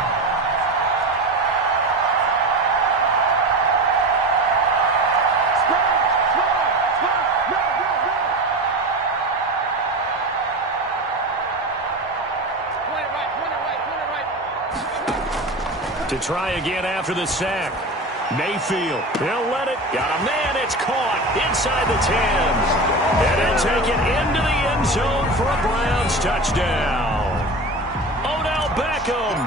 To try again after the sack. Mayfield, he'll let it. Got a man, it's caught inside the 10. And he'll take it into the end zone for a Browns touchdown. Odell Beckham,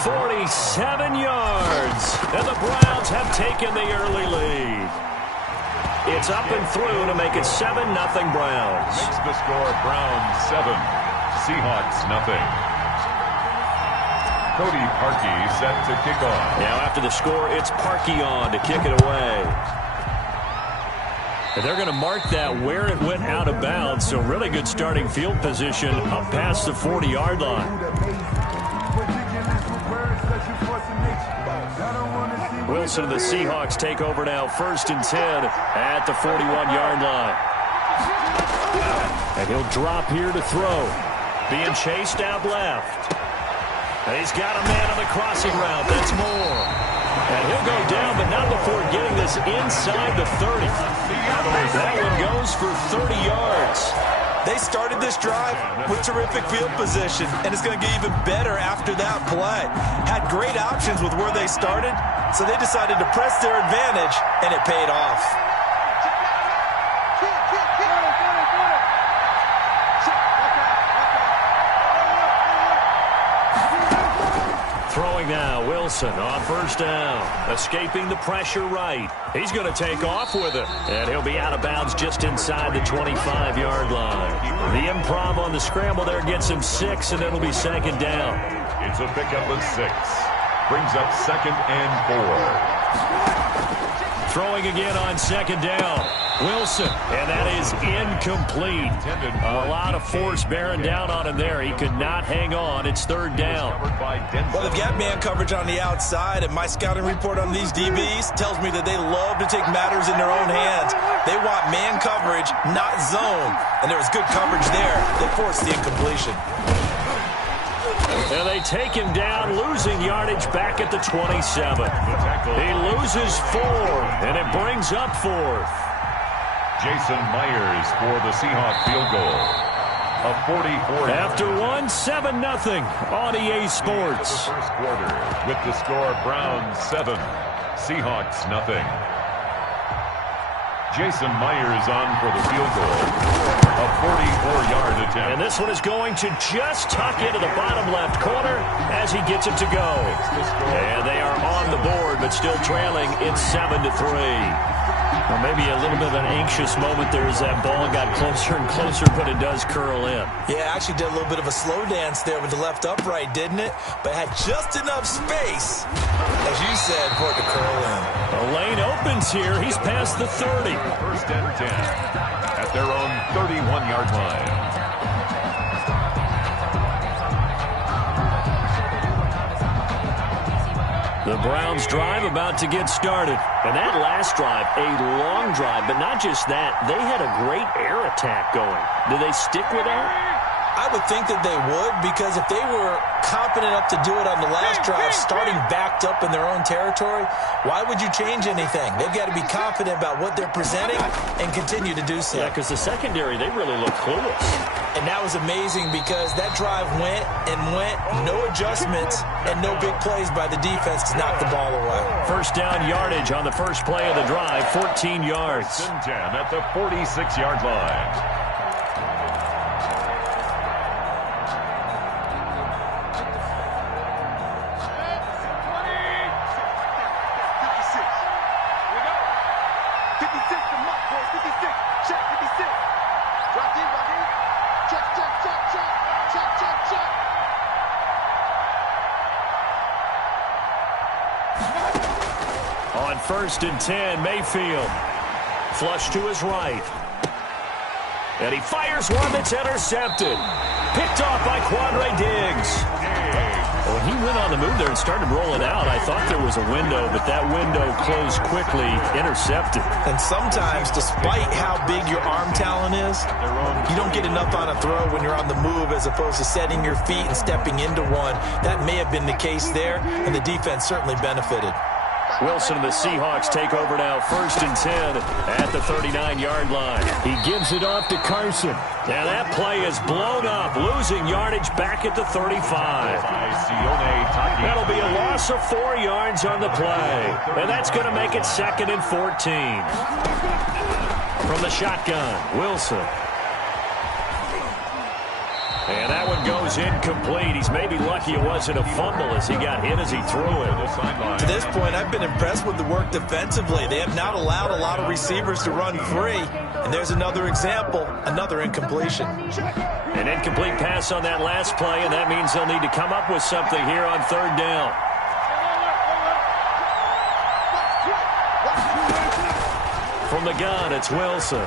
47 yards. And the Browns have taken the early lead. It's up and through to make it 7-0 Browns. Makes the score Browns 7, Seahawks 0. Cody Parkey set to kick off. Now after the score, it's Parkey on to kick it away. And they're going to mark that where it went out of bounds. So really good starting field position up past the 40-yard line. Wilson and the Seahawks take over now, 1st and 10 at the 41-yard line. And he'll drop here to throw. Being chased out left. He's got a man on the crossing route. That's Moore. And he'll go down, but not before getting this inside the 30. That one goes for 30 yards. They started this drive with terrific field position, and it's going to get even better after that play. Had great options with where they started, so they decided to press their advantage, and it paid off. Throwing now, Wilson on first down. Escaping the pressure right. He's going to take off with it. And he'll be out of bounds just inside the 25-yard line. The improv on the scramble there gets him 6, and it'll be second down. It's a pickup of 6. Brings up 2nd and 4. Throwing again on second down. Wilson, and that is incomplete. A lot of force bearing down on him there. He could not hang on. It's third down. Well, they've got man coverage on the outside, and my scouting report on these DBs tells me that they love to take matters in their own hands. They want man coverage, not zone. And there was good coverage there. They forced the incompletion. And they take him down, losing yardage back at the 27. He loses 4, and it brings up 4th. Jason Myers for the Seahawks field goal. A 44. After 7-0 on EA Sports. First quarter with the score Browns 7, Seahawks 0. Jason Myers on for the field goal. A 44-yard attempt. And this one is going to just tuck into the bottom left corner as he gets it to go. And they are on the board, but still trailing. It's 7-3. Well, maybe a little bit of an anxious moment there as that ball got closer and closer, but it does curl in. Yeah, actually did a little bit of a slow dance there with the left upright, didn't it? But had just enough space, as you said, for it to curl in. The lane opens here. He's past the 30. First and 10 at their own 31-yard line. The Browns drive about to get started. And that last drive, a long drive, but not just that. They had a great air attack going. Do they stick with that? I would think that they would, because if they were confident enough to do it on the last drive, starting backed up in their own territory, why would you change anything? They've got to be confident about what they're presenting and continue to do so. Yeah, because the secondary, they really look clueless. And that was amazing because that drive went and went, no adjustments, and no big plays by the defense to knock the ball away. First down yardage on the first play of the drive, 14 yards. 10 at the 46-yard line. On first and 10, Mayfield. Flush to his right. And he fires one that's intercepted. Picked off by Quandre Diggs. When he went on the move there and started rolling out, I thought there was a window, but that window closed quickly, intercepted. And sometimes, despite how big your arm talent is, you don't get enough on a throw when you're on the move as opposed to setting your feet and stepping into one. That may have been the case there, and the defense certainly benefited. Wilson and the Seahawks take over now, first and 10 at the 39-yard line. He gives it off to Carson. Now that play is blown up, losing yardage back at the 35. That'll be a loss of 4 yards on the play. And that's going to make it second and 14. From the shotgun, Wilson. And that one goes incomplete. He's maybe lucky it wasn't a fumble as he got hit as he threw it. To this point, I've been impressed with the work defensively. They have not allowed a lot of receivers to run free. And there's another example, another incompletion. An incomplete pass on that last play, and that means they'll need to come up with something here on third down. From the gun, it's Wilson.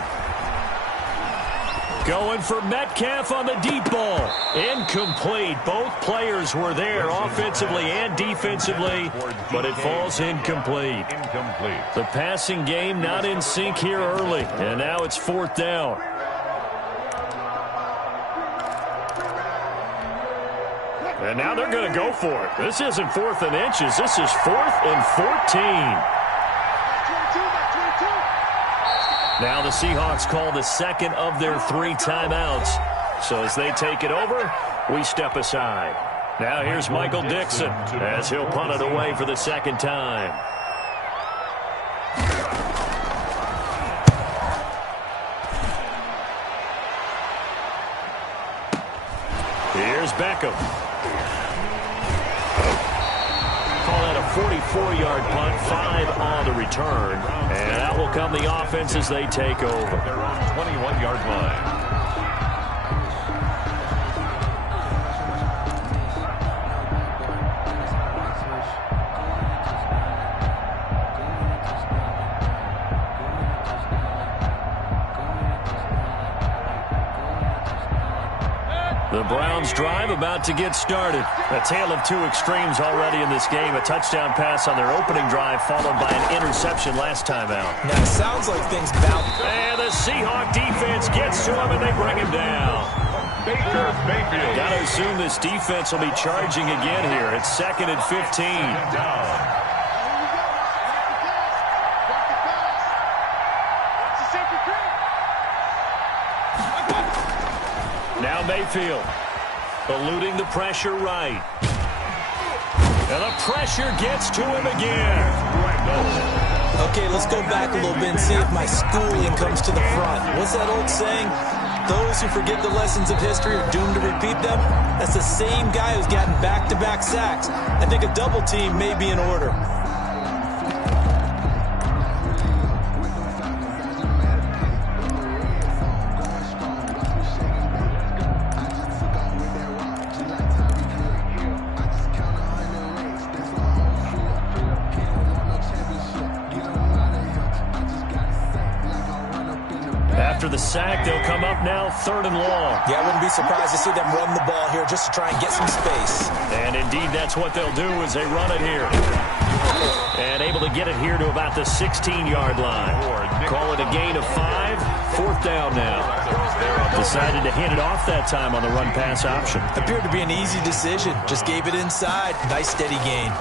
Going for Metcalf on the deep ball. Incomplete. Both players were there offensively and defensively, but it falls incomplete. The passing game not in sync here early, and now it's fourth down. And now they're going to go for it. This isn't 4th and inches. This is 4th and 14. Now the Seahawks call the second of their 3 timeouts. So as they take it over, we step aside. Now here's Michael Dixon as he'll punt it away for the second time. Here's Beckham. Call that a 44-yard punt, 5 on the return. And out will come the offense as they take over. They're on 21-yard line. The Browns drive about to get started. A tale of 2 extremes already in this game. A touchdown pass on their opening drive followed by an interception last time out. Now it sounds like things bounce. And the Seahawk defense gets to him and they bring him down. Baker Mayfield. Got to assume this defense will be charging again here. It's 2nd and 15. Now Mayfield eluding the pressure right. And the pressure gets to him again. Okay, let's go back a little bit and see if my schooling comes to the front. What's that old saying? Those who forget the lessons of history are doomed to repeat them. That's the same guy who's gotten back-to-back sacks. I think a double team may be in order. After the sack, they'll come up now 3rd and long. Yeah, I wouldn't be surprised to see them run the ball here just to try and get some space. And indeed, that's what they'll do as they run it here. And able to get it here to about the 16-yard line. Call it a gain of 5. 4th down now. Decided to hand it off that time on the run-pass option. Appeared to be an easy decision. Just gave it inside. Nice, steady gain.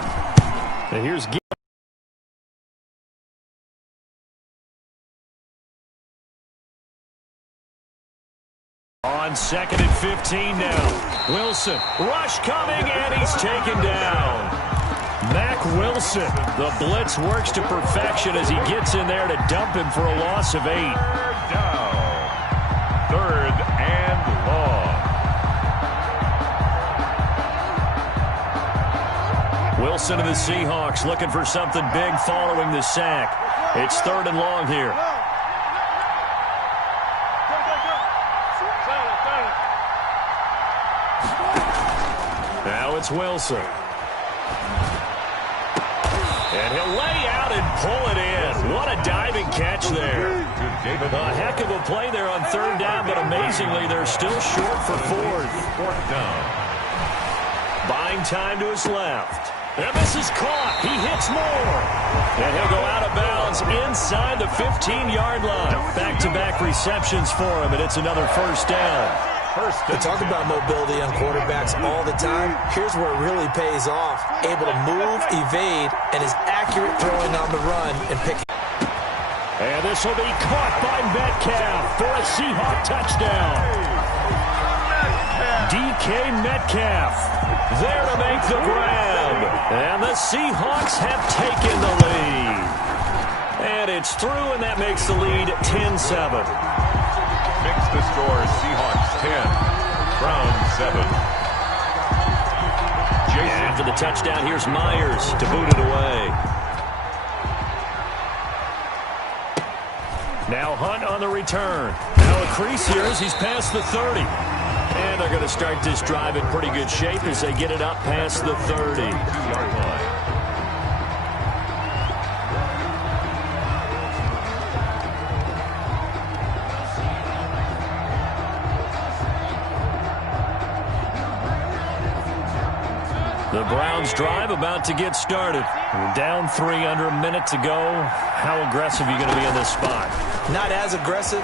And here's on 2nd and 15 now. Wilson, rush coming, and he's taken down. Mack Wilson, the blitz works to perfection as he gets in there to dump him for a loss of 8. 3rd down. 3rd and long. Wilson and the Seahawks looking for something big following the sack. It's 3rd and long here. Now it's Wilson. And he'll lay out and pull it in. What a diving catch there. A heck of a play there on 3rd down, but amazingly, they're still short for 4th. 4th down. Buying time to his left. And this is caught. He hits more. And he'll go out of bounds inside the 15-yard line. Back-to-back receptions for him, and it's another 1st down. We talk about mobility on quarterbacks all the time. Here's where it really pays off. Able to move, evade, and is accurate throwing on the run and picking. And this will be caught by Metcalf for a Seahawk touchdown. DK Metcalf there to make the grab. And the Seahawks have taken the lead. And it's through, and that makes the lead 10-7. Makes the score Seahawks 10, Browns 7. Jason. After the touchdown, here's Myers to boot it away. Now Hunt on the return. Now a crease here as he's past the 30. And they're going to start this drive in pretty good shape as they get it up past the 30-yard line. The Browns drive about to get started. We're down 3 under a minute to go. How aggressive are you going to be in this spot? Not as aggressive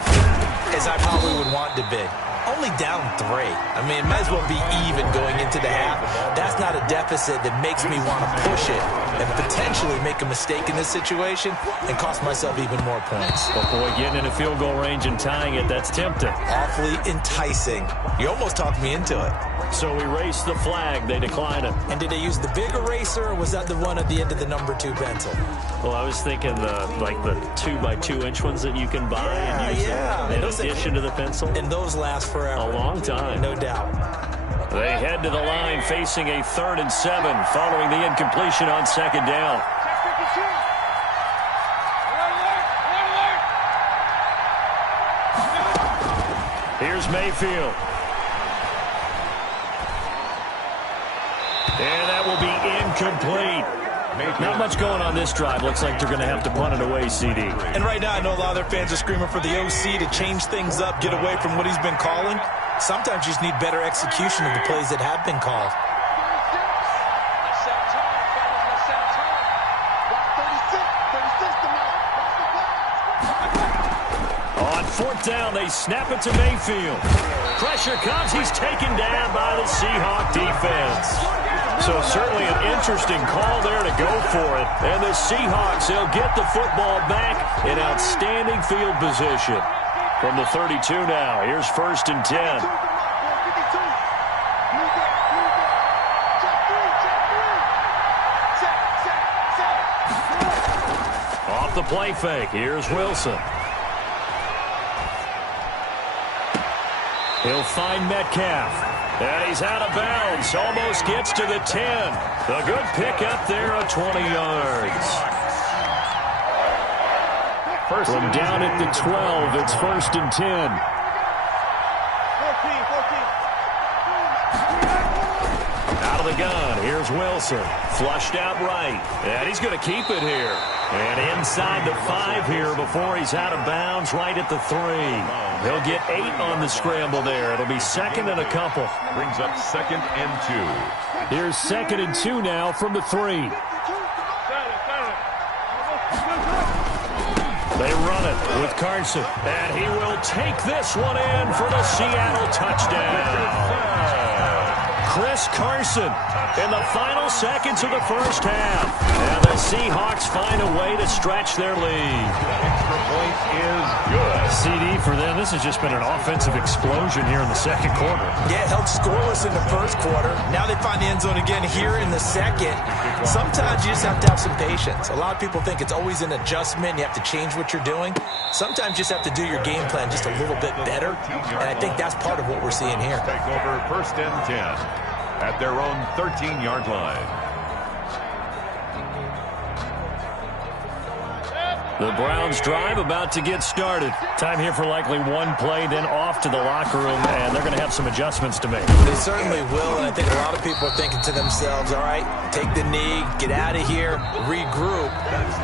as I probably would want to be. only down 3. I mean, it might as well be even going into the half. That's not a deficit that makes me want to push it and potentially make a mistake in this situation and cost myself even more points. But boy, getting in a field goal range and tying it, that's tempting. Awfully enticing. You almost talked me into it. So we race the flag. They decline it. And did they use the big eraser, or was that the one at the end of the number 2 pencil? Well, I was thinking like the 2x2-inch ones that you can buy and use in addition to the pencil. And those last forever. A long time. No doubt. They head to the line facing a 3rd and 7 following the incompletion on 2nd down. Here's Mayfield. And that will be incomplete. Not much going on this drive. Looks like they're going to have to punt it away, CD. And right now, I know a lot of their fans are screaming for the OC to change things up, get away from what he's been calling. Sometimes you just need better execution of the plays that have been called. On 4th down, they snap it to Mayfield. Pressure comes. He's taken down by the Seahawk defense. So certainly an interesting call there to go for it. And the Seahawks, they'll get the football back in outstanding field position. From the 32 now, here's 1st and 10. Off the play fake, here's Wilson. He'll find Metcalf. And he's out of bounds. Almost gets to the 10. A good pickup there of 20 yards. From down at the 12, it's 1st and 10. Out of the gun, here's Wilson. Flushed out right. And he's going to keep it here. And inside the 5 here before he's out of bounds right at the 3. He'll get 8 on the scramble there. It'll be 2nd and a couple. Brings up 2nd and 2. Here's 2nd and 2 now from the 3. They run it with Carson. And he will take this one in for the Seattle touchdown. Chris Carson in the final seconds of the 1st half. And the Seahawks find a way to stretch their lead. The extra point is good. CD for them, this has just been an offensive explosion here in the 2nd quarter. Yeah, held scoreless in the 1st quarter. Now they find the end zone again here in the 2nd. Sometimes you just have to have some patience. A lot of people think it's always an adjustment. You have to change what you're doing. Sometimes you just have to do your game plan just a little bit better. And I think that's part of what we're seeing here. Take over 1st and 10 at their own 13-yard line. The Browns drive about to get started. Time here for likely one play, then off to the locker room, and they're going to have some adjustments to make. They certainly will, and I think a lot of people are thinking to themselves, all right, take the knee, get out of here, regroup.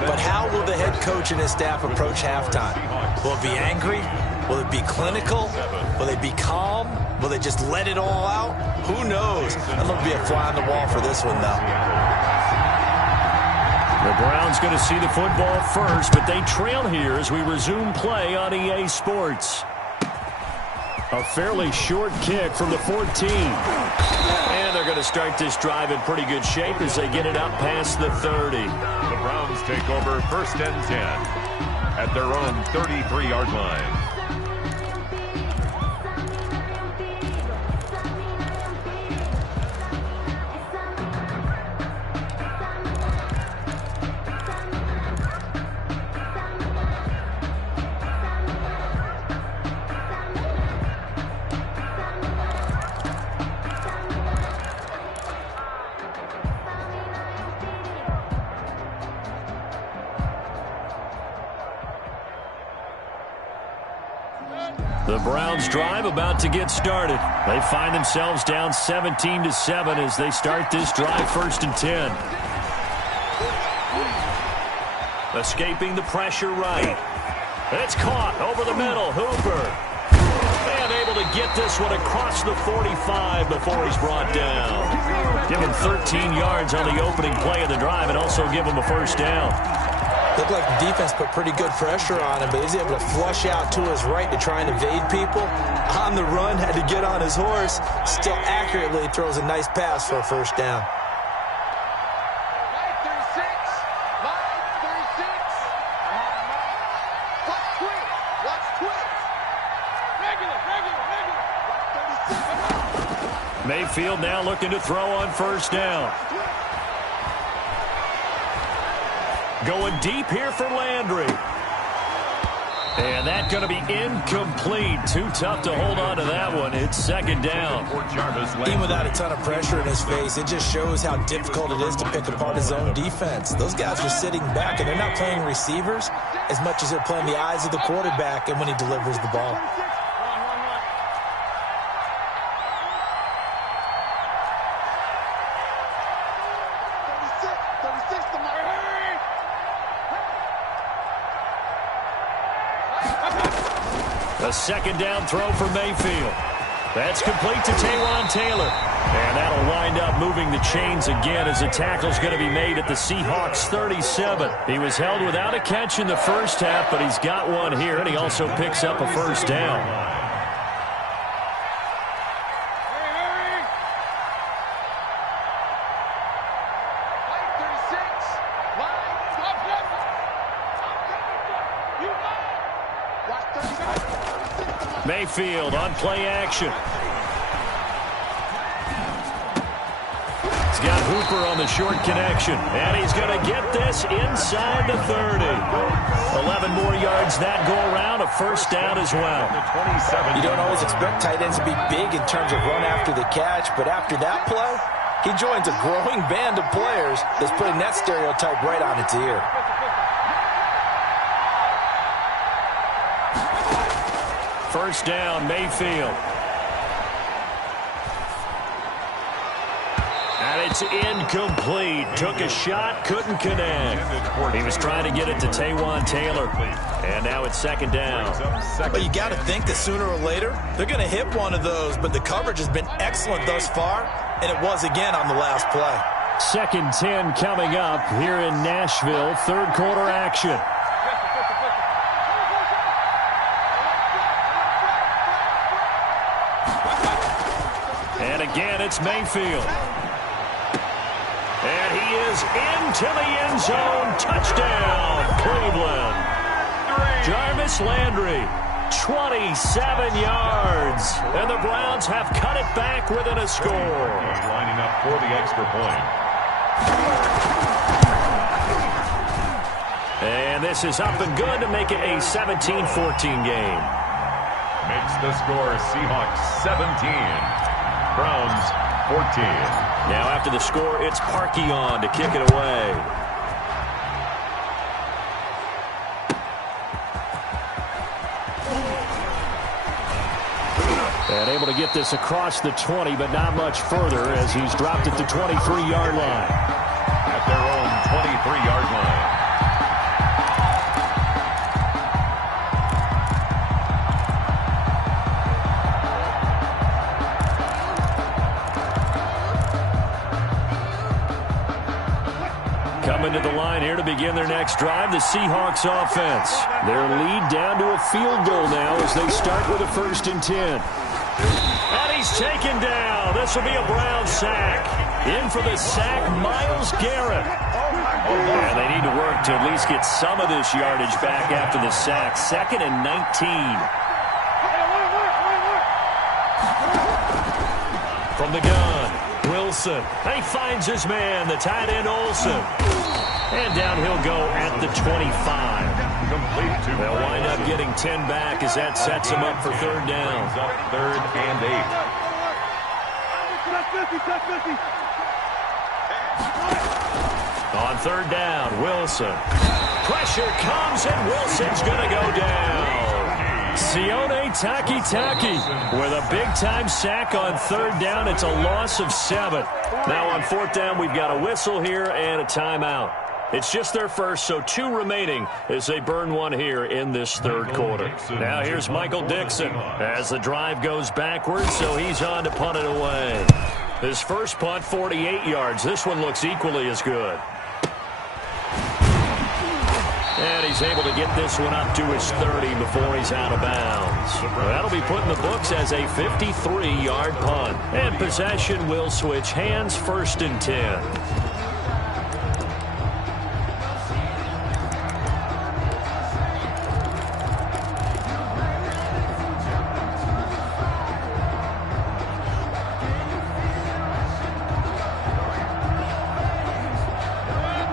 But how will the head coach and his staff approach halftime? Will it be angry? Will it be clinical? Will they be calm? Will they just let it all out? Who knows? I'd love to be a fly on the wall for this one, though. The Browns going to see the football first, but they trail here as we resume play on EA Sports. A fairly short kick from the 14. And they're going to start this drive in pretty good shape as they get it out past the 30. The Browns take over 1st and 10 at their own 33-yard line. The Browns drive about to get started. They find themselves down 17-7 as they start this drive 1st and 10. Escaping the pressure right. It's caught over the middle. Hooper. And able to get this one across the 45 before he's brought down. Give him 13 yards on the opening play of the drive and also give him a 1st down. Looked like the defense put pretty good pressure on him, but he's able to flush out to his right to try and evade people. On the run, had to get on his horse. Still accurately throws a nice pass for a first down. Mayfield now looking to throw on first down. Going deep here for Landry. And that's going to be incomplete. Too tough to hold on to that one. It's second down. Even without a ton of pressure in his face, it just shows how difficult it is to pick apart his own defense. Those guys are sitting back, and they're not playing receivers as much as they're playing the eyes of the quarterback and when he delivers the ball. A second down throw for Mayfield. That's complete to Taywan Taylor. And that'll wind up moving the chains again as a tackle's going to be made at the Seahawks 37. He was held without a catch in the first half, but he's got one here, and he also picks up a first down. Mayfield on play action. He's got Hooper on the short connection, and he's going to get this inside the 30. 11 more yards that go around, a first down as well. You don't always expect tight ends to be big in terms of run after the catch, but after that play, he joins a growing band of players that's putting that stereotype right on its ear. First down, Mayfield. And it's incomplete. Took a shot, couldn't connect. He was trying to get it to Taywan Taylor. And now it's second down. But you got to think that sooner or later, they're going to hit one of those. But the coverage has been excellent thus far, and it was again on the last play. Second 10 coming up here in Nashville. Third quarter action. Again, it's Mayfield. And he is into the end zone. Touchdown, Cleveland. Jarvis Landry, 27 yards. And the Browns have cut it back within a score. Lining up for the extra point. And this is up and good to make it a 17-14 game. Makes the score Seahawks 17. Browns 14. Now after the score, it's Parkey on to kick it away. And able to get this across the 20, but not much further as he's dropped at the 23-yard line. At their own 23-yard line. Coming to the line here to begin their next drive, the Seahawks offense. Their lead down to a field goal now as they start with a 1st and 10. And he's taken down. This will be a Brown sack. In for the sack, Myles Garrett. And they need to work to at least get some of this yardage back after the sack. 2nd and 19. From the gun. Wilson. He finds his man, the tight end Olsen. And down he'll go at the 25. They'll wind up getting 10 back as that sets him up for third down. Up 3rd and 8. On third down, Wilson. Pressure comes and Wilson's going to go down. Sione Takitaki with a big-time sack on third down. It's a loss of 7. Now on 4th down, we've got a whistle here and a timeout. It's just their first, so 2 remaining as they burn one here in this third quarter. Now here's Michael Dixon as the drive goes backwards, so he's on to punt it away. His first punt, 48 yards. This one looks equally as good. And he's able to get this one up to his 30 before he's out of bounds. Well, that'll be put in the books as a 53-yard punt. And possession will switch hands, 1st and 10.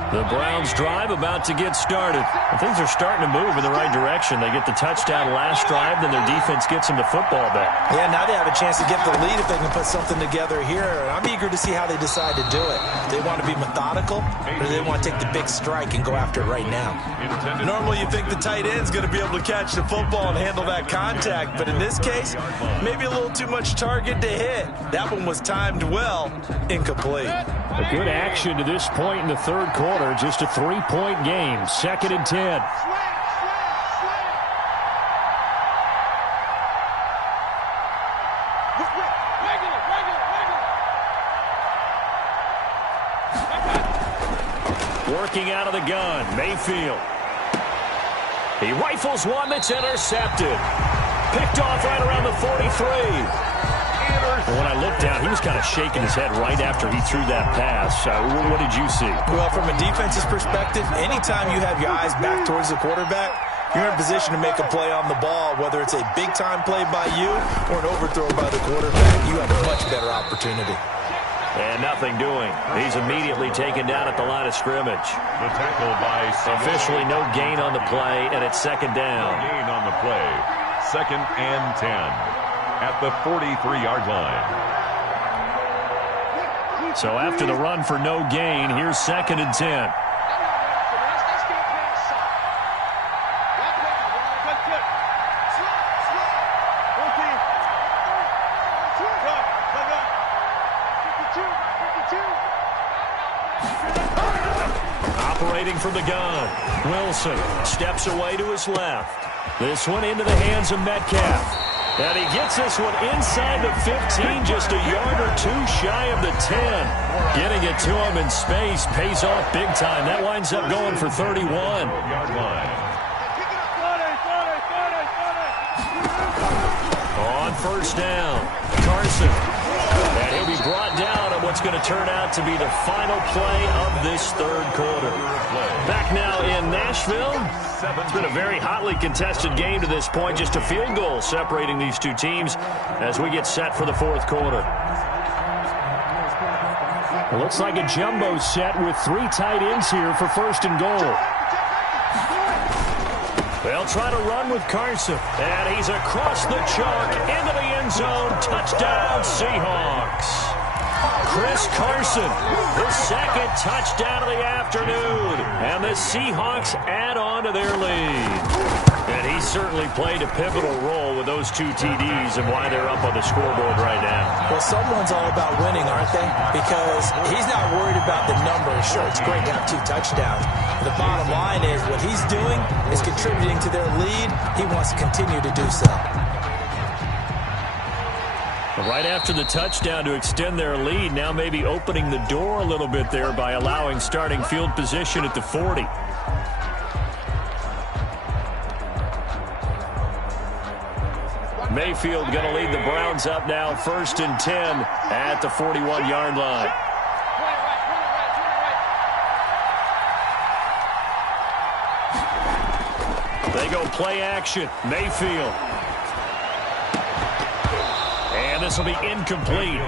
The Browns drive about to get started. And things are starting to move in the right direction. They get the touchdown last drive, then their defense gets them the football back. Yeah, now they have a chance to get the lead if they can put something together here. I'm eager to see how they decide to do it. Do they want to be methodical, or do they want to take the big strike and go after it right now? Normally you think the tight end's going to be able to catch the football and handle that contact, but in this case, maybe a little too much target to hit. That one was timed well, incomplete. A good action to this point in the 3rd quarter. Just a 3-point game. 2nd and 10. Working out of the gun, Mayfield. He rifles one that's intercepted. Picked off right around the 43. When I looked down, he was kind of shaking his head right after he threw that pass. What did you see? Well, from a defense's perspective, anytime you have your eyes back towards the quarterback, you're in position to make a play on the ball, whether it's a big-time play by you or an overthrow by the quarterback. You have a much better opportunity. And nothing doing. He's immediately taken down at the line of scrimmage. The tackle by officially no gain on the play, and it's 2nd down. No gain on the play. 2nd and 10. At the 43-yard line. So after the run for no gain, here's 2nd and 10. Operating from the gun, Wilson steps away to his left. This one into the hands of Metcalf. And he gets this one inside the 15, just a yard or 2 shy of the 10. Getting it to him in space pays off big time. That winds up going for 31. On 1st down, Carson. And he'll be brought down on what's going to turn out to be the final play of this 3rd quarter. Back now in Nashville. It's been a very hotly contested game to this point. Just a field goal separating these two teams as we get set for the 4th quarter. It looks like a jumbo set with 3 tight ends here for 1st and goal. They'll try to run with Carson. And he's across the chalk into the end zone. Touchdown, Seahawks. Chris Carson, the 2nd touchdown of the afternoon. And the Seahawks add on to their lead. And he certainly played a pivotal role with those 2 TDs and why they're up on the scoreboard right now. Well, someone's all about winning, aren't they? Because he's not worried about the numbers. Sure, it's great to have 2 touchdowns. The bottom line is what he's doing is contributing to their lead. He wants to continue to do so. Right after the touchdown to extend their lead, now maybe opening the door a little bit there by allowing starting field position at the 40. Mayfield going to lead the Browns up now, 1st and 10 at the 41-yard line. They go play action. Mayfield. And this will be incomplete.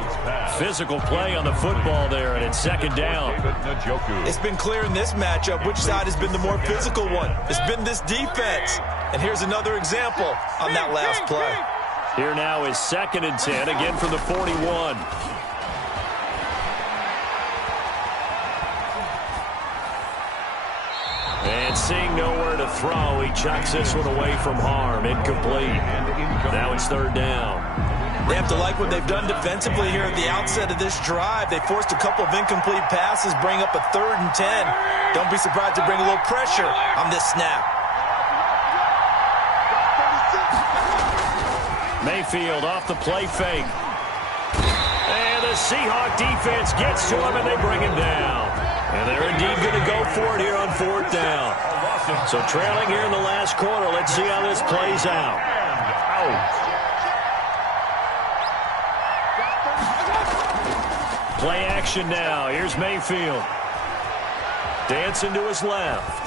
Physical play on the football there, and it's 2nd down. It's been clear in this matchup which side has been the more physical one. It's been this defense. And here's another example on that last play. Here now is 2nd and 10, again from the 41. And seeing nowhere to throw, he chucks this one away from harm. Incomplete. Now it's 3rd down. They have to like what they've done defensively here at the outset of this drive. They forced a couple of incomplete passes, bring up a 3rd and 10. Don't be surprised to bring a little pressure on this snap. Mayfield off the play fake. And the Seahawk defense gets to him, and they bring him down. And they're indeed going to go for it here on 4th down. So trailing here in the last quarter. Let's see how this plays out. Play action now. Here's Mayfield. Dancing to his left.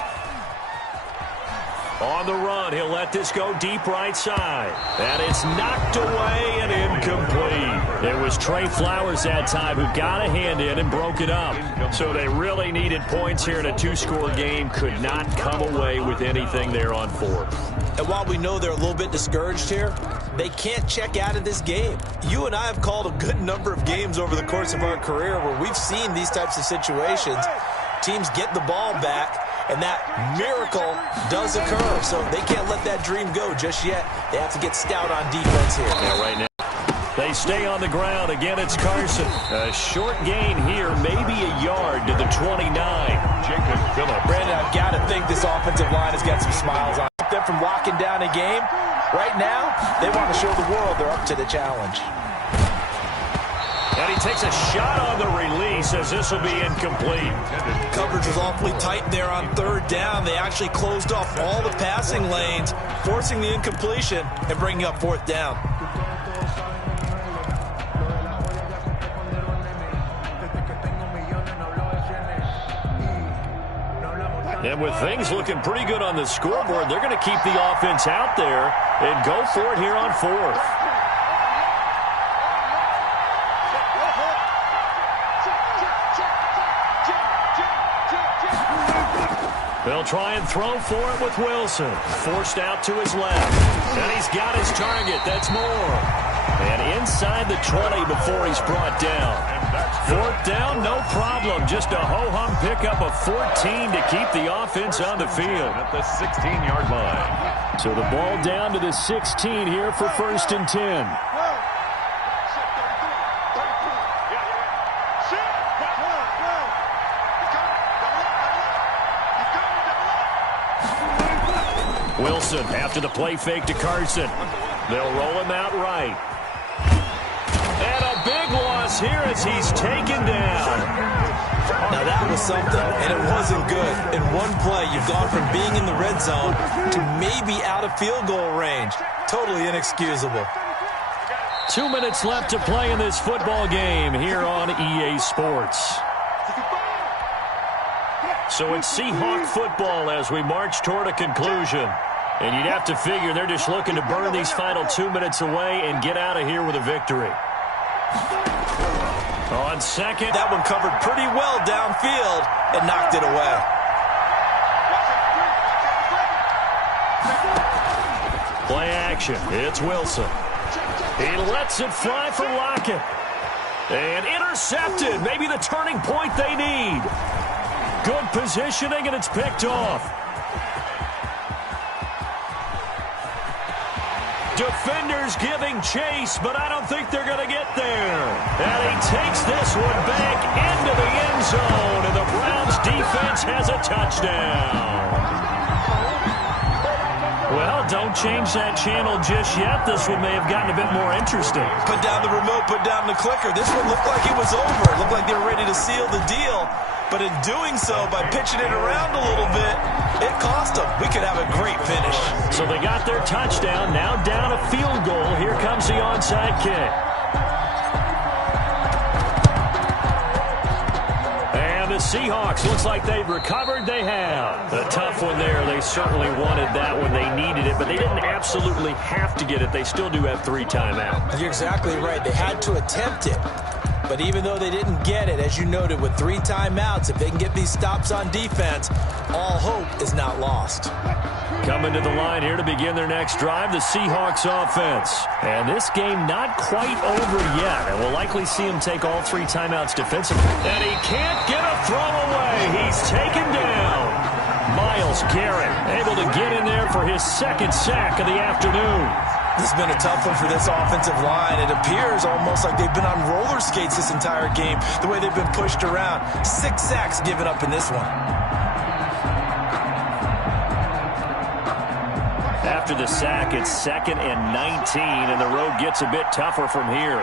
On the run, he'll let this go deep right side. And it's knocked away and incomplete. It was Trey Flowers that time who got a hand in and broke it up. So they really needed points here in a two-score game. Could not come away with anything there on fourth. And while we know they're a little bit discouraged here, they can't check out of this game. You and I have called a good number of games over the course of our career where we've seen these types of situations. Teams get the ball back, and that miracle does occur. So they can't let that dream go just yet. They have to get stout on defense here. Yeah, right now. They stay on the ground. Again, it's Carson. A short gain here, maybe a yard to the 29. Jacob Phillips. Brandon, I've got to think this offensive line has got some smiles on them from locking down a game. Right now, they want to show the world they're up to the challenge. And he takes a shot on the release as this will be incomplete. Coverage was awfully tight there on third down. They actually closed off all the passing lanes, forcing the incompletion and bringing up fourth down. And with things looking pretty good on the scoreboard, they're going to keep the offense out there and go for it here on fourth. They'll try and throw for it with Wilson. Forced out to his left. And he's got his target. That's Moore. And inside the 20 before he's brought down. Fourth down, no problem. Just a ho-hum pickup of 14 to keep the offense on the field. At the 16-yard line. So the ball down to the 16 here for 1st and 10. Wilson after the play fake to Carson. They'll roll him out right. And a big loss here as he's taken down. Now that was something, and it wasn't good. In one play, you've gone from being in the red zone to maybe out of field goal range. Totally inexcusable. 2 minutes left to play in this football game here on EA Sports. So it's Seahawk football as we march toward a conclusion. And you'd have to figure they're just looking to burn these final 2 minutes away and get out of here with a victory. On second. That one covered pretty well downfield and knocked it away. Play action. It's Wilson. He lets it fly for Lockett. And intercepted. Maybe the turning point they need. Good positioning, and it's picked off. Defenders giving chase, but I don't think they're going to get there. And he takes this one back into the end zone, and the Browns defense has a touchdown. Well, don't change that channel just yet. This one may have gotten a bit more interesting. Put down the remote, put down the clicker. This one looked like it was over. It looked like they were ready to seal the deal. But in doing so, by pitching it around a little bit, it cost them. We could have a great finish. So they got their touchdown. Now down a field goal. Here comes the onside kick. And the Seahawks, looks like they've recovered. They have. A tough one there. They certainly wanted that when they needed it, but they didn't absolutely have to get it. They still do have 3 timeouts. You're exactly right. They had to attempt it. But even though they didn't get it, as you noted, with 3 timeouts, if they can get these stops on defense, all hope is not lost. Coming to the line here to begin their next drive, the Seahawks offense. And this game not quite over yet. And we'll likely see him take all 3 timeouts defensively. And he can't get a throw away. He's taken down. Myles Garrett able to get in there for his 2nd sack of the afternoon. This has been a tough one for this offensive line. It appears almost like they've been on roller skates this entire game, the way they've been pushed around. 6 sacks given up in this one. After the sack, it's 2nd and 19, and the road gets a bit tougher from here.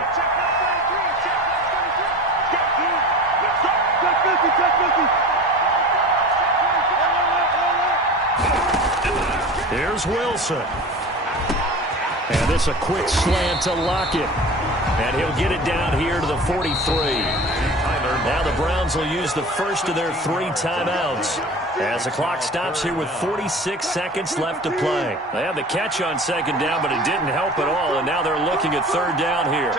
Here's Wilson. And this a quick slant to Lockett. And he'll get it down here to the 43. Now the Browns will use the first of their 3 timeouts as the clock stops here with 46 seconds left to play. They had the catch on second down, but it didn't help at all, and now they're looking at third down here.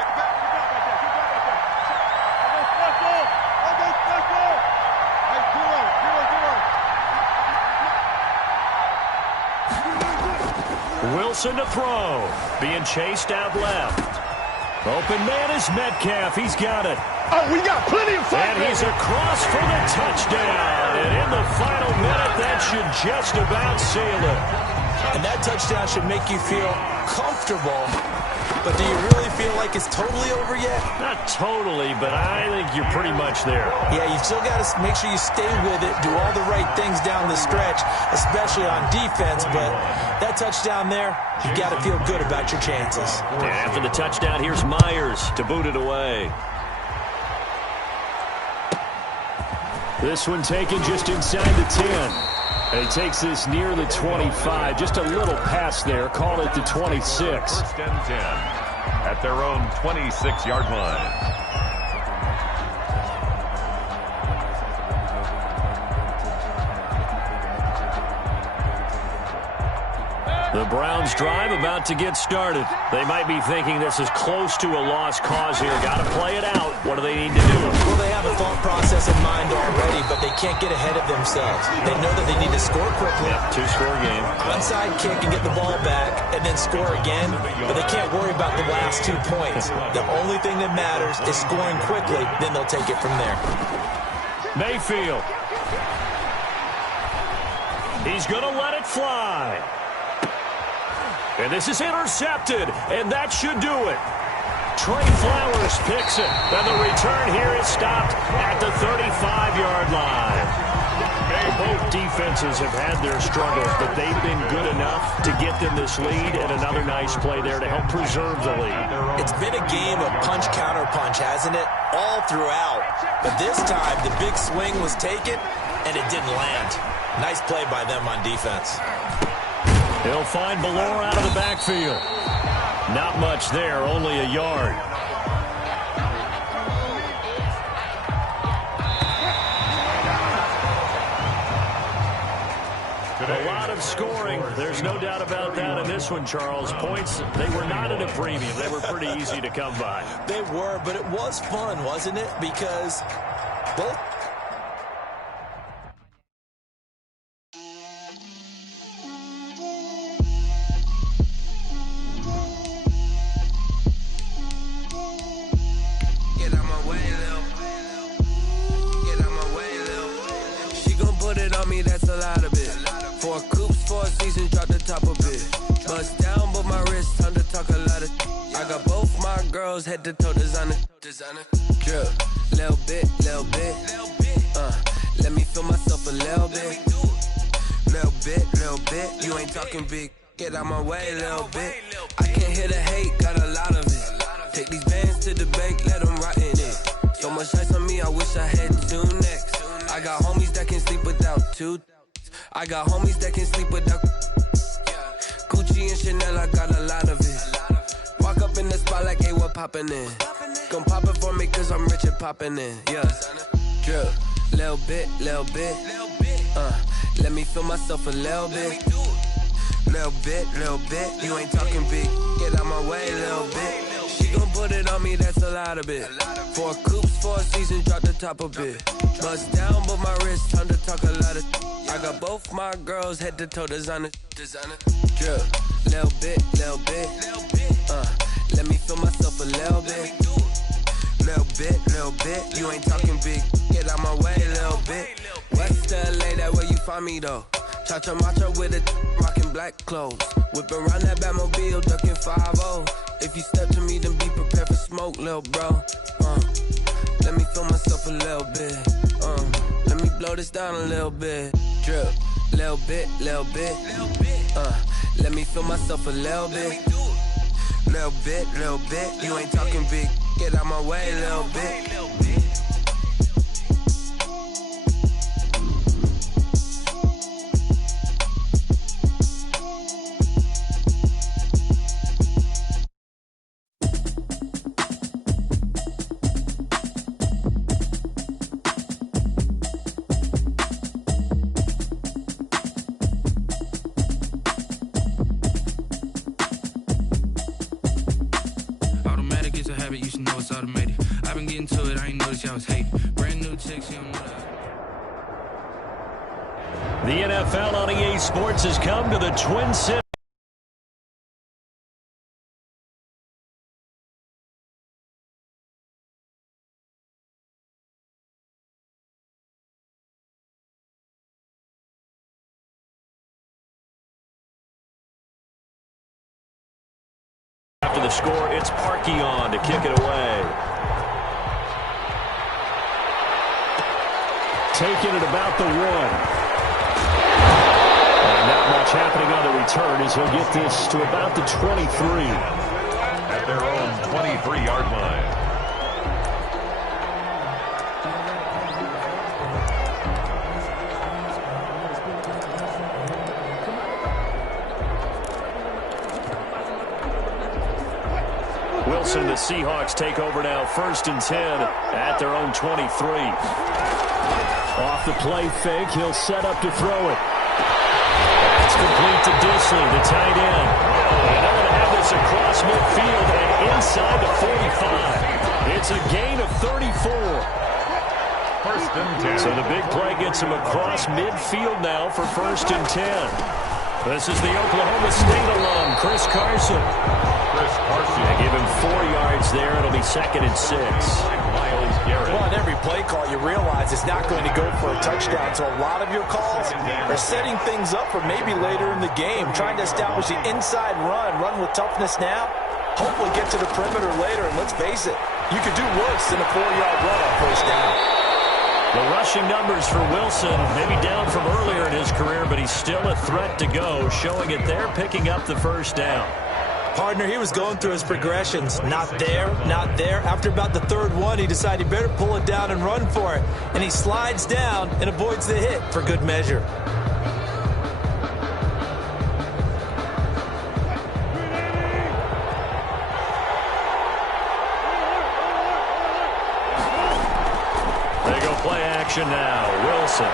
Wilson to throw. Being chased out left. Open man is Metcalf. He's got it. Oh, we got plenty of fun. And he's across for the touchdown. And in the final minute, that should just about seal it. And that touchdown should make you feel comfortable. But do you really feel like it's totally over yet? Not totally, but I think you're pretty much there. Yeah, you've still got to make sure you stay with it, do all the right things down the stretch, especially on defense. But that touchdown there, you've got to feel good about your chances. And after the touchdown, here's Myers to boot it away. This one taken just inside the 10. And he takes this near the 25. Just a little pass there. Call it the 26. First and 10 at their own 26-yard line. The Browns drive about to get started. They might be thinking this is close to a lost cause here. Got to play it out. What do they need to do? Well, they have a thought process in mind already, but they can't get ahead of themselves. They know that they need to score quickly. Yep, 2-score game. Onside kick and get the ball back and then score again, but they can't worry about the last 2 points. The only thing that matters is scoring quickly, then they'll take it from there. Mayfield. He's going to let it fly. And this is intercepted, and that should do it. Trey Flowers picks it, and the return here is stopped at the 35-yard line. Both defenses have had their struggles, but they've been good enough to get them this lead, and another nice play there to help preserve the lead. It's been a game of punch-counter-punch, hasn't it? All throughout. But this time, the big swing was taken, and it didn't land. Nice play by them on defense. He'll find Ballore out of the backfield. Not much there, only a yard. A lot of scoring. There's no doubt about that in this one, Charles. Points, they were not at a premium. They were pretty easy to come by. They were, but it was fun, wasn't it? Because both... That's a lot of it. 4 coops, 4 seasons, drop the top of it. Bust down, but my wrist, time to talk a lot of. I got both my girls head to toe designer. Drip, little bit. Let me feel myself a little bit. Little bit. You ain't talking big. Get out my way, little bit. I can't hear the hate, got a lot of it. Take these bands to the bank, let them rot in it. So much ice on me, I wish I had 2 necks. I got homies that can sleep without 2. I got homies that can sleep without Gucci and Chanel, I got a lot of it. Walk up in the spot like, hey, what poppin' in? Gon' pop it for me cause I'm rich and poppin' in. Yeah, drip, little bit. Let me feel myself a little bit. Little bit. You ain't talking big. Get out my way, little bit. She gon' put it on me, that's a lot of it. 4 coops, 4 seasons, drop the top of it. Bust down, but my wrist, time to talk a lot of. I got both my girls head to toe designer. Drip, little bit. Let me feel myself a little bit. Little bit. You ain't talking big. Get out my way, little bit. West LA, that where you find me though. Cha-cha matcha with it, rockin' black clothes. Whip around that Batmobile, ducking 5-0. If you step to me, then be prepared for smoke, lil' bro. Let me feel myself a little bit. Let me blow this down a little bit. Drip, little bit. Let me feel myself a little bit. Little bit. You ain't talking big. Get out my way, little bit. a habit, you should know it's automated. I've been getting to it, I ain't noticed y'all was hating. Brand new chick, she don't know that. The NFL on EA Sports has come to the Twin Cities. After the score, it's Parkey on to kick it away. Taking it about the 1. Not much happening on the return as he'll get this to about the 23. At their own 23-yard line. Wilson, the Seahawks take over now, 1st and 10 at their own 23. Off the play fake, he'll set up to throw it. That's complete to Disley, the tight end. And they're going to have this across midfield and inside the 45. It's a gain of 34. 1st and 10. So the big play gets him across midfield now for 1st and 10. This is the Oklahoma State alum, Chris Carson. They give him 4 yards there. It'll be 2nd and 6. Myles Garrett. Well, on every play call, you realize it's not going to go for a touchdown. So a lot of your calls are setting things up for maybe later in the game, trying to establish the inside run with toughness now. Hopefully get to the perimeter later. And let's face it, you could do worse than a 4-yard run on 1st down. The rushing numbers for Wilson, maybe down from earlier in his career, but he's still a threat to go, showing it there, picking up the 1st down. Partner, he was going through his progressions. Not there, not there. After about the 3rd one, he decided he better pull it down and run for it. And he slides down and avoids the hit for good measure. They go play action now. Wilson.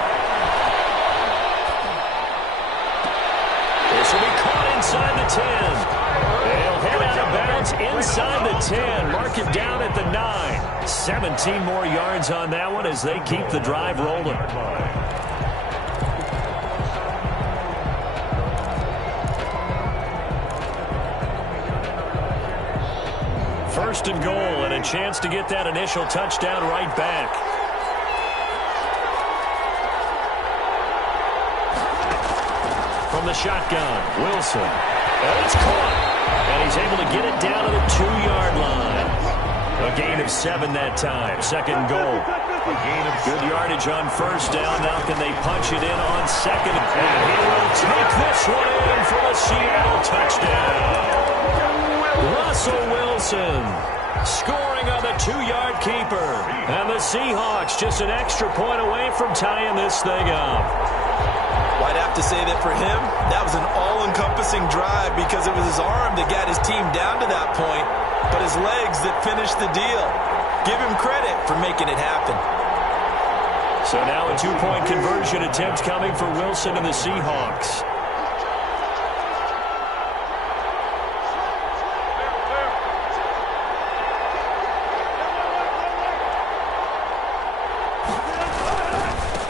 This will be caught inside the 10. They'll head out of bounds inside the 10. Mark him down at the 9. 17 more yards on that one as they keep the drive rolling. 1st and goal and a chance to get that initial touchdown right back. From the shotgun, Wilson. And it's caught. And he's able to get it down to the 2-yard line. A gain of 7 that time. 2nd goal. A gain of good yardage on 1st down. Now can they punch it in on 2nd? And he will take this one in for a Seattle touchdown. Russell Wilson scoring on the 2-yard keeper. And the Seahawks just an extra point away from tying this thing up. Well, I'd have to say that for him, that was an all-encompassing drive because it was his arm that got his team down to that point, but his legs that finished the deal. Give him credit for making it happen. So now a 2-point conversion attempt coming for Wilson and the Seahawks.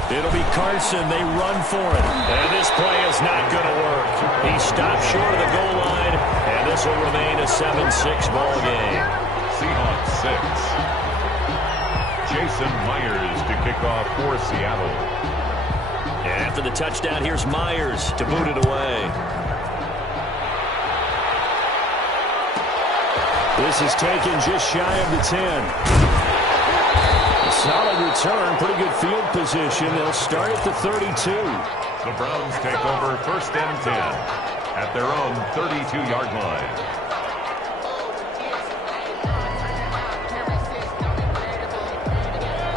It'll be Carson. They run for it. And this play is not going to work. He stopped short of the goal line, and this will remain a 7-6 ball game. Seahawks 6. Jason Myers to kick off for Seattle. And after the touchdown, here's Myers to boot it away. This is taken just shy of the 10. Solid return, pretty good field position. They'll start at the 32. The Browns take over 1st and 10 at their own 32-yard line.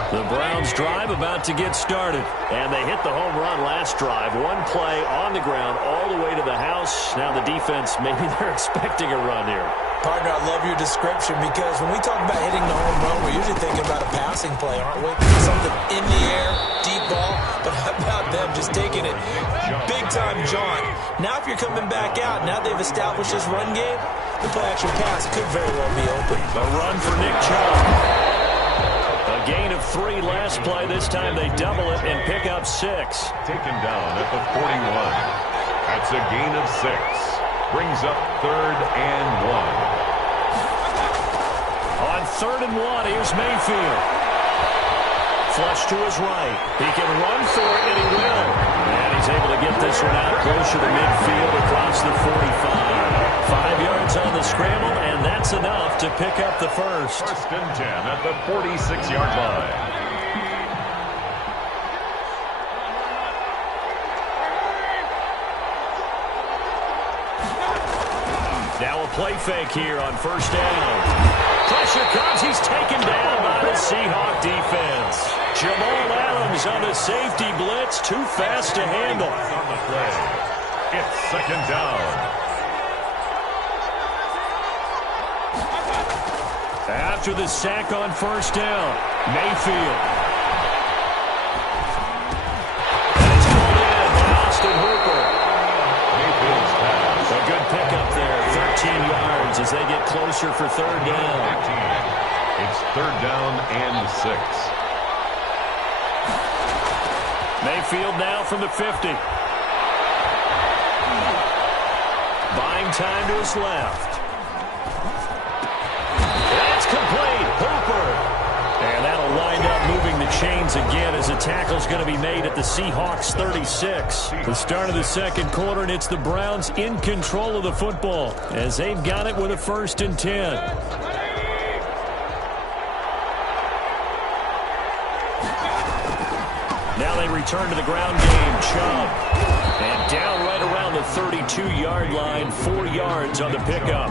The Browns drive about to get started. And they hit the home run last drive. One play on the ground all the way to the house. Now the defense, maybe they're expecting a run here. Partner, I love your description because when we talk about hitting the home run, we're usually thinking about a passing play, aren't we? Something in the air, deep ball. But how about them just taking it big-time jaunt? Now if you're coming back out, now they've established this run game, The play-action pass could very well be open. A run for Nick Chubb. A gain of 3 last play. This time they double it and pick up 6. Taken down at the 41. That's a gain of 6. Brings up 3rd and 1. On 3rd and 1, here's Mayfield. Flush to his right. He can run for it, and he will. And he's able to get this one out closer to midfield across the 45. 5 yards on the scramble, and that's enough to pick up the first. 1st and 10 at the 46-yard line. Now a play fake here on 1st down. Pressure comes. He's taken down by the Seahawk defense. Jamal Adams on the safety blitz. Too fast to handle. On the play. It's 2nd down. After the sack on 1st down, Mayfield. And it's pulled in by Austin Hooper. Mayfield's pass. A good pickup there. 13 yards as they get closer for 3rd down. It's 3rd down and 6. Mayfield now from the 50. Buying time to his left. That's complete. Hooper. And that'll wind up moving the chains again as a tackle's going to be made at the Seahawks 36. The start of the 2nd quarter, and it's the Browns in control of the football as they've got it with a 1st and 10. Now they return to the ground game. Chubb. And down right around the 32-yard line. 4 yards on the pickup.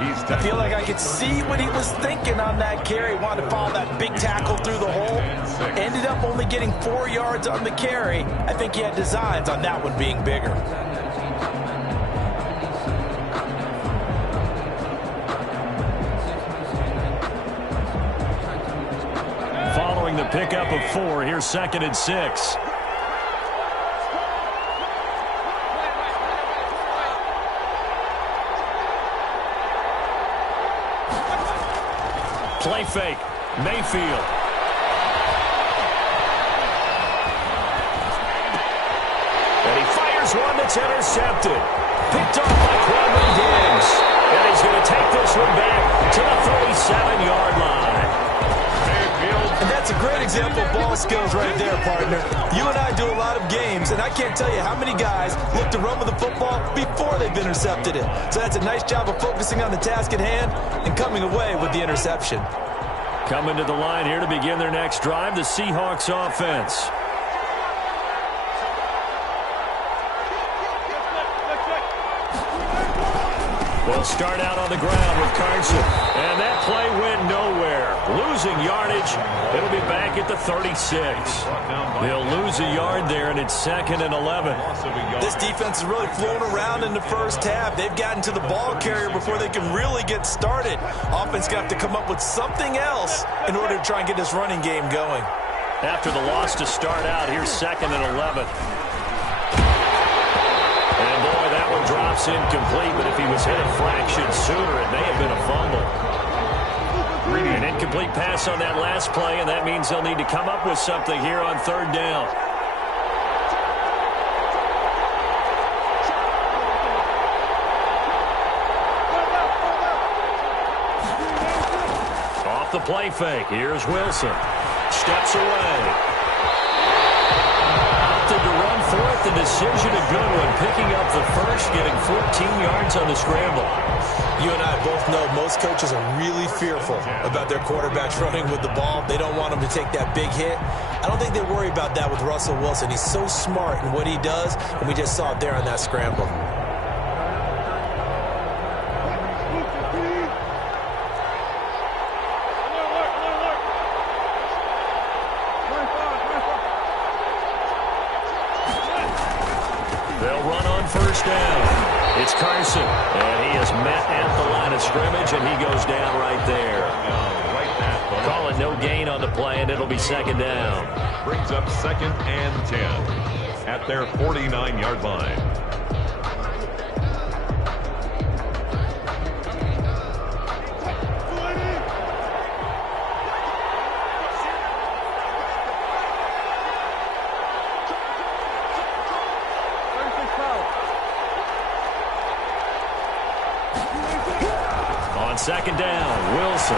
I feel like I could see what he was thinking on that carry. Wanted to follow that big tackle through the hole. Ended up only getting 4 yards on the carry. I think he had designs on that one being bigger. Following the pickup of 4, here's 2nd and 6. Play fake. Mayfield. And he fires one that's intercepted. Picked off by Quentin Diggs. And he's going to take this one back to the 37-yard line. And that's a great example of ball skills right there, partner. You and I do a lot of games, and I can't tell you how many guys look to run with the football before they've intercepted it. So that's a nice job of focusing on the task at hand and coming away with the interception. Coming to the line here to begin their next drive, the Seahawks offense. They'll start out on the ground with Carson. And that play went nowhere. Losing yardage. It'll be back at the 36. They'll lose a yard there, and it's 2nd and 11. This defense is really flown around in the first half. They've gotten to the ball carrier before they can really get started. Offense got to come up with something else in order to try and get this running game going. After the loss to start out, here's 2nd and 11. And boy, that one drops incomplete, but if he was hit a fraction sooner, it may have been a fumble. An incomplete pass on that last play, and that means they'll need to come up with something here on 3rd down. Off the play fake, here's Wilson. Steps away. Opted to run for it. The decision a good one. Picking up the first, getting 14 yards on the scramble. You and I both know most coaches are really fearful about their quarterbacks running with the ball. They don't want them to take that big hit. I don't think they worry about that with Russell Wilson. He's so smart in what he does, and we just saw it there on that scramble. They'll run on 1st down. It's Carson, and he is met at the line of scrimmage, and he goes down right there. Call it no gain on the play, and it'll be 2nd down. Brings up 2nd and 10 at their 49-yard line. second down. Wilson.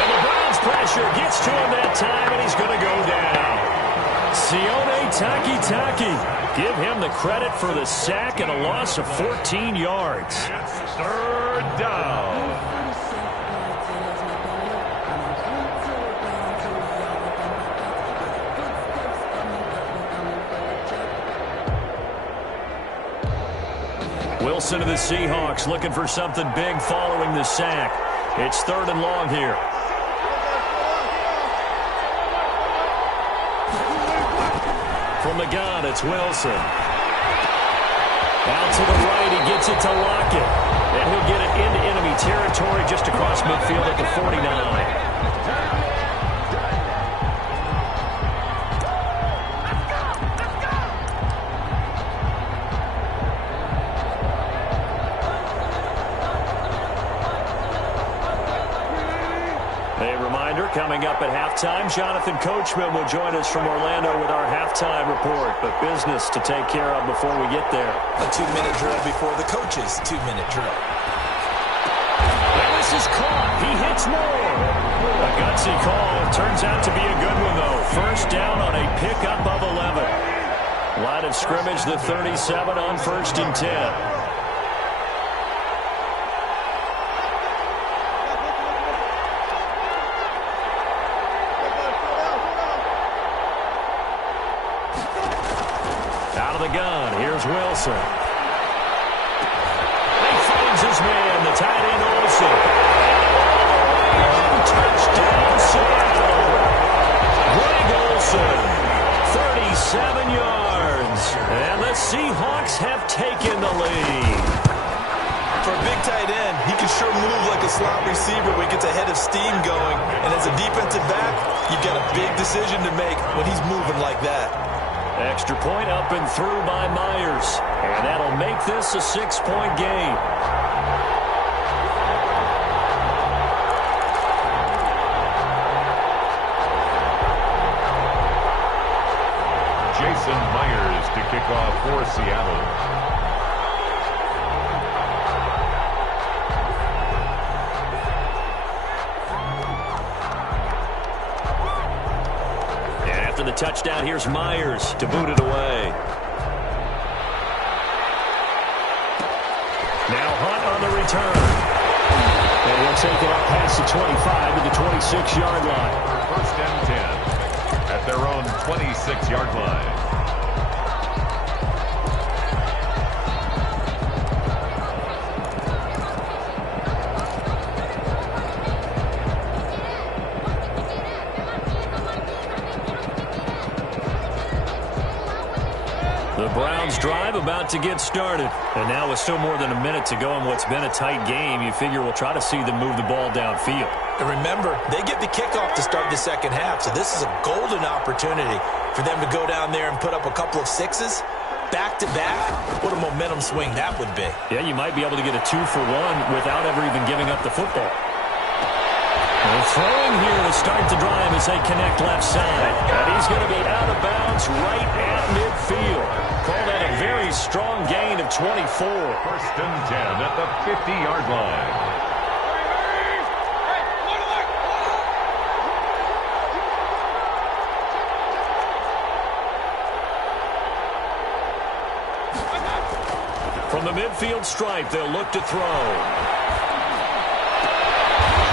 And the Browns pressure gets to him that time, and he's going to go down. Sione Takitaki. Give him the credit for the sack and a loss of 14 yards. It's third down. Wilson of the Seahawks looking for something big following the sack. It's third and long here. From the gun, it's Wilson. Out to the right, he gets it to Lockett. And he'll get it into enemy territory just across midfield at the 49. Coming up at halftime, Jonathan Coachman will join us from Orlando with our halftime report. But business to take care of before we get there. A 2-minute drill before the coach's 2-minute drill. And this is caught. He hits more. A gutsy call. Turns out to be a good one, though. First down on a pickup of 11. Line of scrimmage, the 37 on 1st and 10. Wilson. He finds his man, the tight end Olsen. Touchdown, Seattle. Greg Olsen, 37 yards. And the Seahawks have taken the lead. For a big tight end, he can sure move like a slot receiver when he gets a head of steam going. And as a defensive back, you've got a big decision to make when he's moving like that. Extra point up and through by Myers. And that'll make this a 6-point game. Jason Myers to kick off for Seattle. The touchdown, here's Myers to boot it away. Now Hunt on the return. And he'll take it up past the 25 to the 26-yard line. First and 10 at their own 26-yard line. Browns drive about to get started. And now with still more than a minute to go in what's been a tight game, you figure we'll try to see them move the ball downfield. And remember, they get the kickoff to start the second half, so this is a golden opportunity for them to go down there and put up a couple of sixes. Back-to-back, what a momentum swing that would be. Yeah, you might be able to get a 2-for-1 without ever even giving up the football. And throwing here to start the drive as they connect left side. And he's going to be out of bounds right at midfield. Call that a very strong gain of 24. First and 10 at the 50-yard line. From the midfield stripe, they'll look to throw.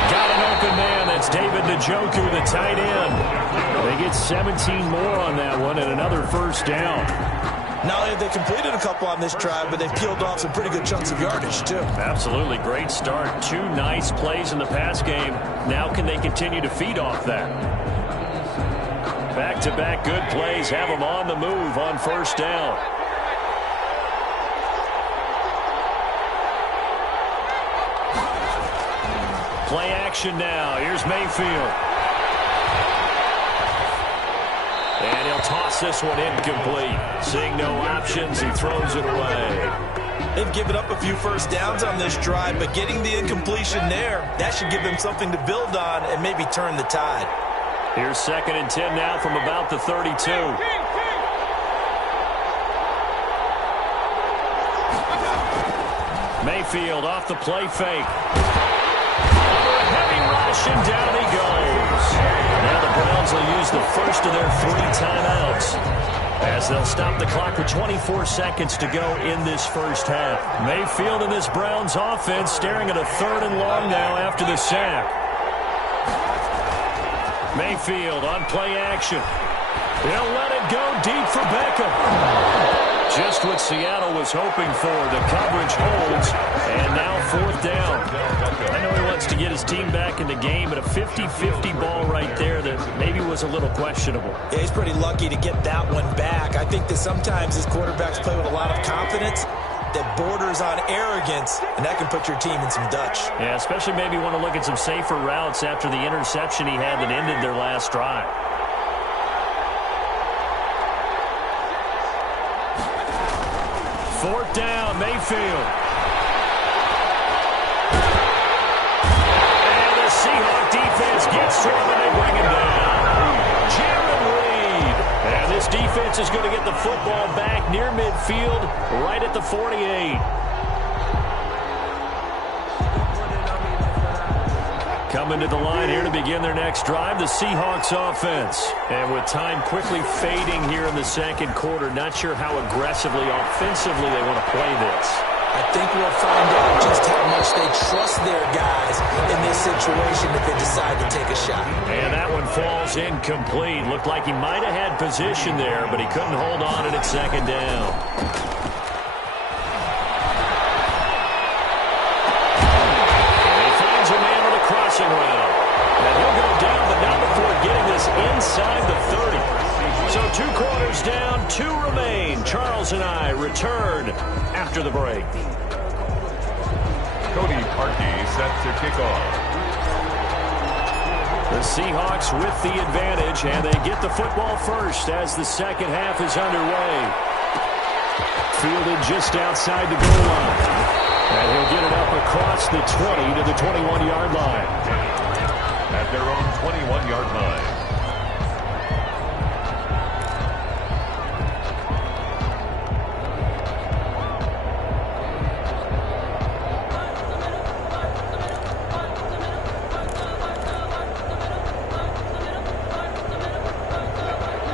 Got an open man. That's David Njoku, the tight end. They get 17 more on that one and another first down. Not only have they completed a couple on this drive, but they've peeled off some pretty good chunks of yardage, too. Absolutely. Great start. 2 nice plays in the pass game. Now can they continue to feed off that? Back-to-back good plays have them on the move on first down. Play action now. Here's Mayfield. And he'll toss this one incomplete. Seeing no options, he throws it away. They've given up a few first downs on this drive, but getting the incompletion there, that should give them something to build on and maybe turn the tide. Here's 2nd and 10 now from about the 32. Mayfield off the play fake. Under a heavy rush, and down he goes. Now the Browns will use the first of their 3 timeouts, as they'll stop the clock with 24 seconds to go in this first half. Mayfield and this Browns offense staring at a 3rd and long now after the sack. Mayfield on play action. He'll let it go deep for Beckham. Just what Seattle was hoping for. The coverage holds, and now 4th down. I know he wants to get his team back in the game, but a 50-50 ball right there that maybe was a little questionable. Yeah, he's pretty lucky to get that one back. I think that sometimes his quarterbacks play with a lot of confidence that borders on arrogance, and that can put your team in some Dutch. Yeah, especially maybe want to look at some safer routes after the interception he had that ended their last drive. Fourth down, Mayfield. And the Seahawk defense gets to him, and they bring him down. Jaron Reed. And this defense is going to get the football back near midfield, right at the 48. Coming to the line here to begin their next drive, the Seahawks offense. And with time quickly fading here in the second quarter, not sure how aggressively, offensively they want to play this. I think we'll find out just how much they trust their guys in this situation if they decide to take a shot. And that one falls incomplete. Looked like he might have had position there, but he couldn't hold on at 2nd down. Round. And he'll go down, but not before getting this inside the 30. So 2 quarters down, 2 remain. Charles and I return after the break. Cody Parkey set to kick off. The Seahawks with the advantage, and they get the football first as the second half is underway. Fielded just outside the goal line. And he'll get it up across the 20 to the 21-yard line. At their own 21-yard line.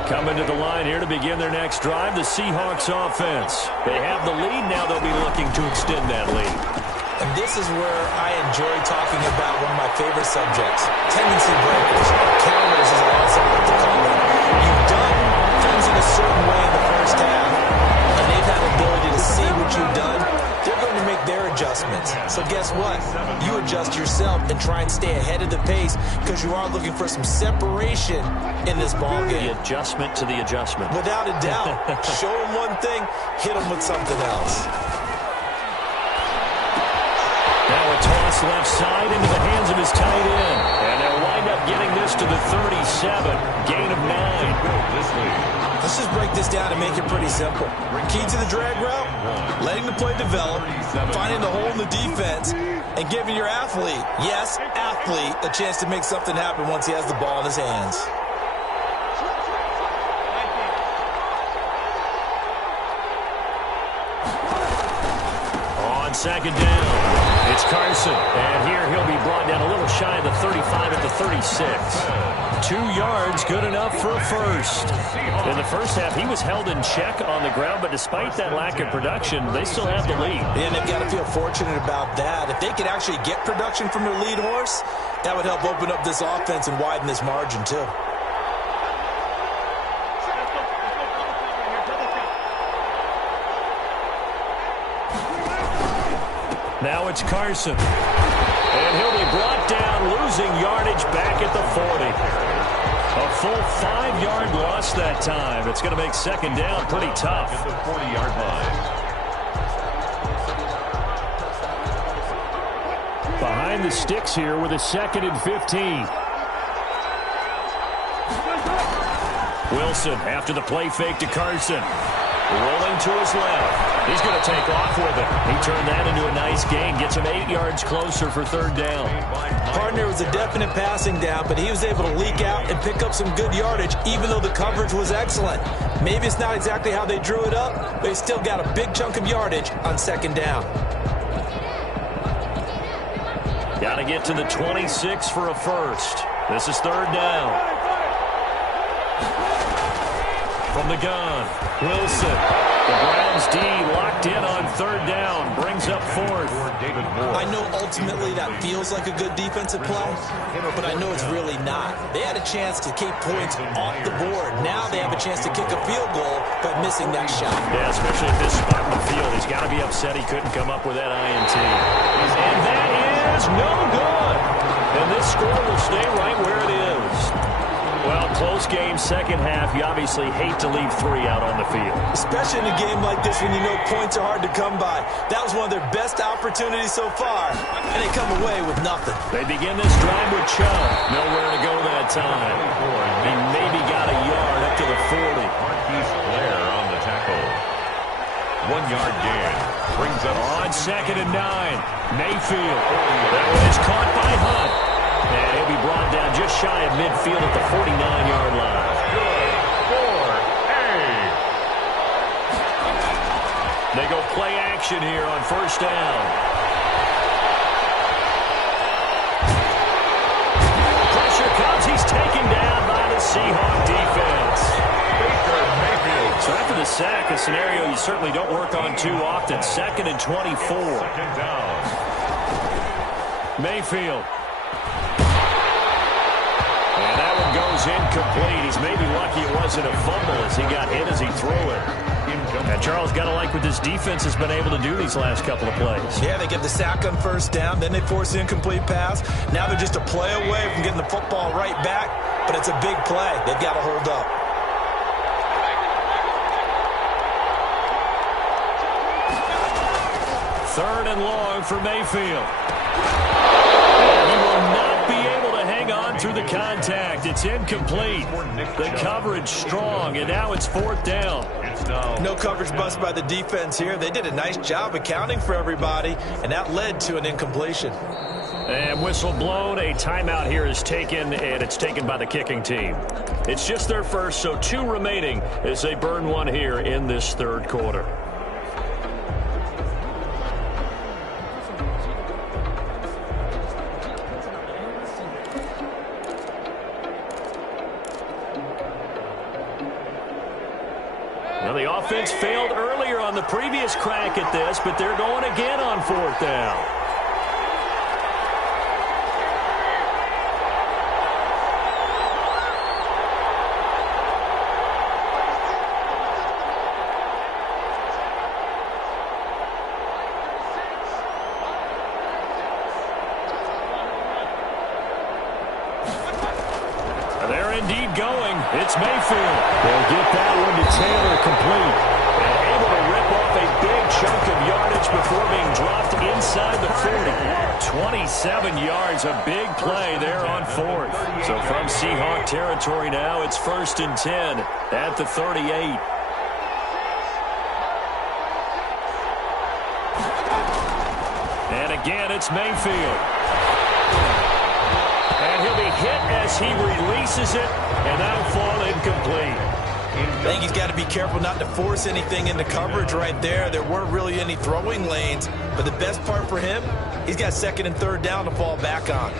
Coming to the line here to begin their next drive, the Seahawks offense. They have the lead, now they'll be looking to extend that lead. And this is where I enjoy talking about one of my favorite subjects, tendency breakers, counters as I also like to call them. You've done things in a certain way in the first half, and they've had the ability to see what you've done. They're going to make their adjustments. So guess what? You adjust yourself and try and stay ahead of the pace because you are looking for some separation in this ball game. The adjustment to the adjustment. Without a doubt. Show them one thing, hit them with something else. Now a toss left side into the hands of his tight end. And they'll wind up getting this to the 37. Gain of 9. Let's just break this down and make it pretty simple. Key to the drag route, letting the play develop, finding the hole in the defense, and giving your athlete, yes, athlete, a chance to make something happen once he has the ball in his hands. On 2nd down, it's Carson. And here he'll be brought down a little shy of the 35 at the 36. 2 yards, good enough for a first. In the first half, he was held in check on the ground, but despite that lack of production, they still have the lead. And they've got to feel fortunate about that. If they could actually get production from their lead horse, that would help open up this offense and widen this margin, too. Now it's Carson. And he'll be brought down, losing yardage back at the 40. A full 5-yard loss that time. It's going to make 2nd down pretty tough. At the 40-yard line. Behind the sticks here with a 2nd and 15. Wilson after the play fake to Carson. Rolling to his left. He's going to take off with it. He turned that into a nice gain. Gets him 8 yards closer for 3rd down. Partner was a definite passing down, but he was able to leak out and pick up some good yardage, even though the coverage was excellent. Maybe it's not exactly how they drew it up, but he still got a big chunk of yardage on 2nd down. Got to get to the 26 for a first. This is third down. From the gun, Wilson. The Browns D locked in on third down. Brings up fourth. I know ultimately that feels like a good defensive play, but I know it's really not. They had a chance to keep points off the board. Now they have a chance to kick a field goal, but missing that shot. Yeah, especially at this spot in the field. He's got to be upset he couldn't come up with that INT. And that is no good. And this score will stay right where it is. Well, close game, second half. You obviously hate to leave 3 out on the field. Especially in a game like this when you know points are hard to come by. That was one of their best opportunities so far, and they come away with nothing. They begin this drive with Chubb. Nowhere to go that time. He maybe got a yard up to the 40. Marquise Blair on the tackle. 1-yard gain. Brings up on second and 9. Mayfield. That one is caught by Hunt. And he'll be brought down just shy of midfield at the 49-yard line. Good for A. They go play action here on first down. Pressure comes. He's taken down by the Seahawk defense. So after the sack, a scenario you certainly don't work on too often. Second and 24. Second down. Mayfield. And that one goes incomplete. He's maybe lucky it wasn't a fumble as he got hit as he threw it. And Charles, got to like what this defense has been able to do these last couple of plays. Yeah, they get the sack on first down, then they force the incomplete pass. Now they're just a play away from getting the football right back, but it's a big play. They've got to hold up. Third and long for Mayfield. And he will not be able to hang on through the contact. It's incomplete. The coverage strong, and now it's fourth down. No coverage bust by the defense here. They did a nice job accounting for everybody, and that led to an incompletion. And whistle blown. A timeout here is taken, and it's taken by the kicking team. It's just their first, so 2 remaining as they burn one here in this third quarter. Well, the offense failed earlier on the previous crack at this, but they're going again on fourth down. They're indeed going. It's Mayfield. They'll get that one to Taylor complete. And able to rip off a big chunk of yardage before being dropped inside the 40. 27 yards, a big play there on fourth. So from Seahawk territory now, it's first and 10 at the 38. And again, it's Mayfield. And he'll be hit as he releases it, and that'll fall incomplete. I think he's got to be careful not to force anything into coverage right there. There weren't really any throwing lanes, but the best part for him, he's got second and third down to fall back on.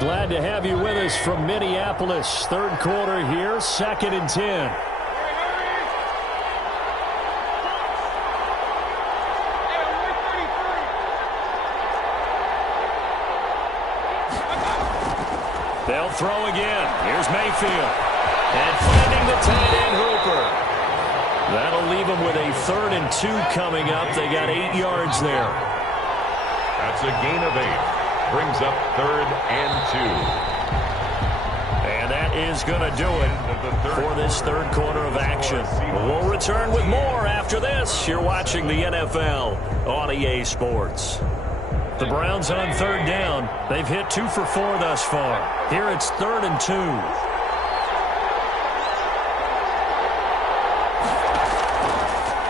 Glad to have you with us from Minneapolis. Third quarter here, second and 10. They'll throw again. Here's Mayfield. And finding the tight end Hooper. That'll leave them with a 3rd and 2 coming up. They got 8 yards there. That's a gain of 8. Brings up 3rd and 2. And that is going to do it for this third quarter of action. We'll return with more after this. You're watching the NFL on EA Sports. The Browns on third down. They've hit 2 for 4 thus far. Here it's 3rd and 2.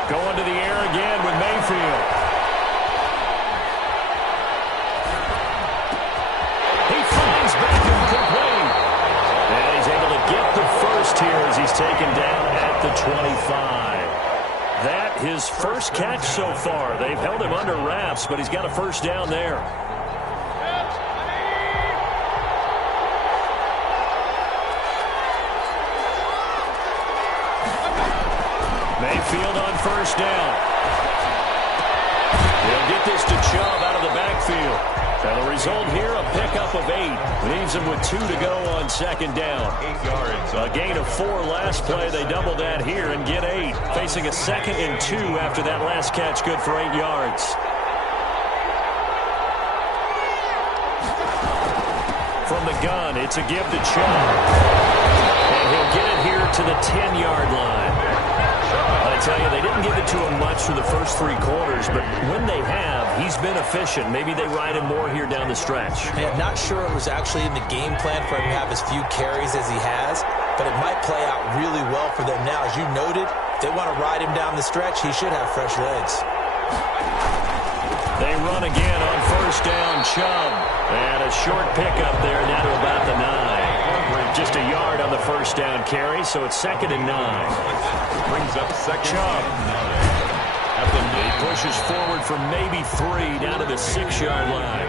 Going to the air again with Mayfield. He finds Beckham complete. And he's able to get the first here as he's taken down at the 25. that his first catch so far. They've held him under wraps, but he's got a first down there. Mayfield on first down. He'll get this to Chubb out of the backfield. And the result here, a pickup of 8. Leaves him with 2 to go on second down. 8 yards. A gain of 4 last play. They double that here and get 8. Facing a 2nd and 2 after that last catch, good for 8 yards. From the gun, it's a give to Chubb. And he'll get it here to the 10-yard line. I tell you, they didn't give it to him much through the first 3 quarters, but when they have, he's been efficient. Maybe they ride him more here down the stretch. Hey, I'm not sure it was actually in the game plan for him to have as few carries as he has, but it might play out really well for them now. As you noted, if they want to ride him down the stretch, he should have fresh legs. They run again on first down, Chubb. And a short pickup there down to about the 9. Just a yard on the first down carry, so it's 2nd and 9. Brings up second. Chubb. He pushes forward for maybe 3 down to the 6-yard line.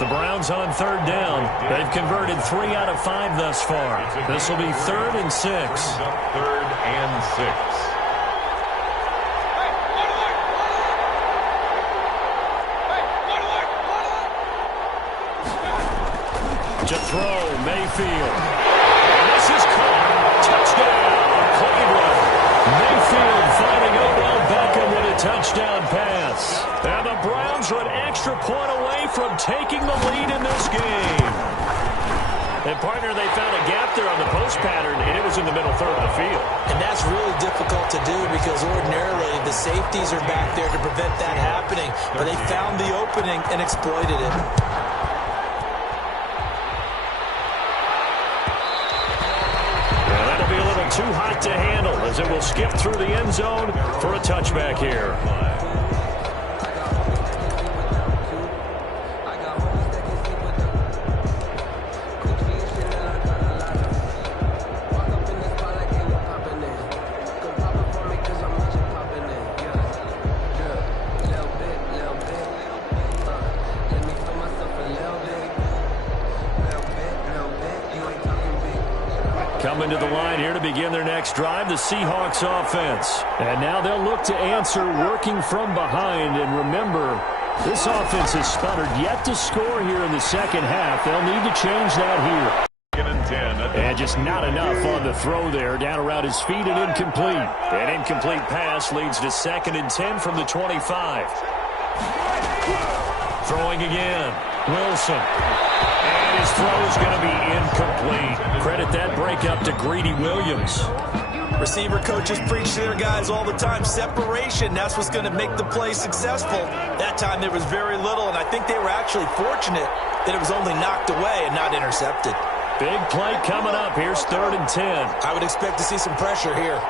The Browns on 3rd down. They've converted 3 out of 5 thus far. This will be 3rd and 6. 3rd and 6. To throw, Mayfield. And this is caught. Touchdown, Cleveland. Mayfield finding Odell Beckham with a touchdown pass. And the Browns are an extra point away from taking the lead in this game. And, partner, they found a gap there on the post pattern, and it was in the middle third of the field. And that's really difficult to do because ordinarily the safeties are back there to prevent that happening. But they found the opening and exploited it. Too hot to handle as it will skip through the end zone for a touchback here. Coming to the line here to begin their next drive, the Seahawks offense. And now they'll look to answer working from behind. And remember, this offense has sputtered yet to score here in the second half. They'll need to change that here. And just not enough on the throw there. Down around his feet and incomplete. An incomplete pass leads to 2nd and 10 from the 25. Throwing again. Wilson. And his throw is going to be incomplete. Credit that breakup to Greedy Williams. Receiver coaches preach to their guys all the time. Separation, that's what's going to make the play successful. That time there was very little, and I think they were actually fortunate that it was only knocked away and not intercepted. Big play coming up. Here's 3rd and 10. I would expect to see some pressure here.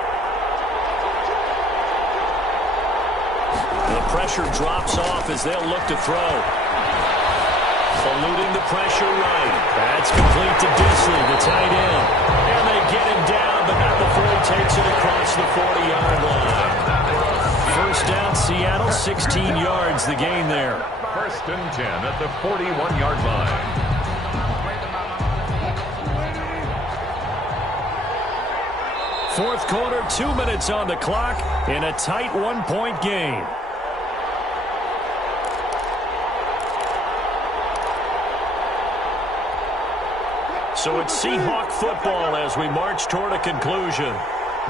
The pressure drops off as they'll look to throw. Eluding the pressure right. That's complete to Disley, the tight end. And they get him down, but not before he takes it across the 40-yard line. First down, Seattle, 16 yards, the gain there. 1st and 10 at the 41-yard line. Fourth quarter, 2 minutes on the clock in a tight 1-point game. So it's Seahawk football as we march toward a conclusion.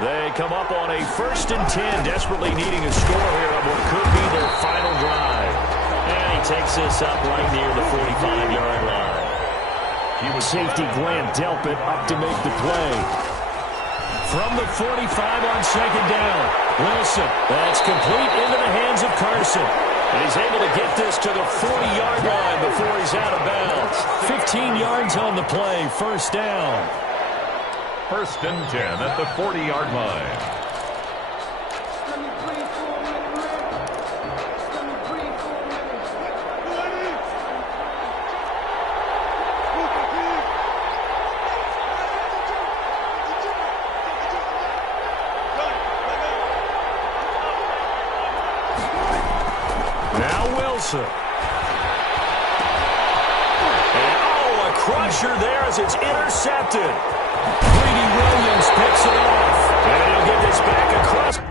They come up on a 1st and 10, desperately needing a score here on what could be their final drive. And he takes this up right near the 45-yard line. Safety Grant Delpit up to make the play. From the 45 on 2nd down. Wilson, that's complete into the hands of Carson. And he's able to get this to the 40-yard line before he's out of bounds. 15 yards on the play, 1st down. 1st and 10 at the 40-yard line. Wilson. And, oh, a crusher there as it's intercepted. Greedy Williams picks it off. And he'll get this back across.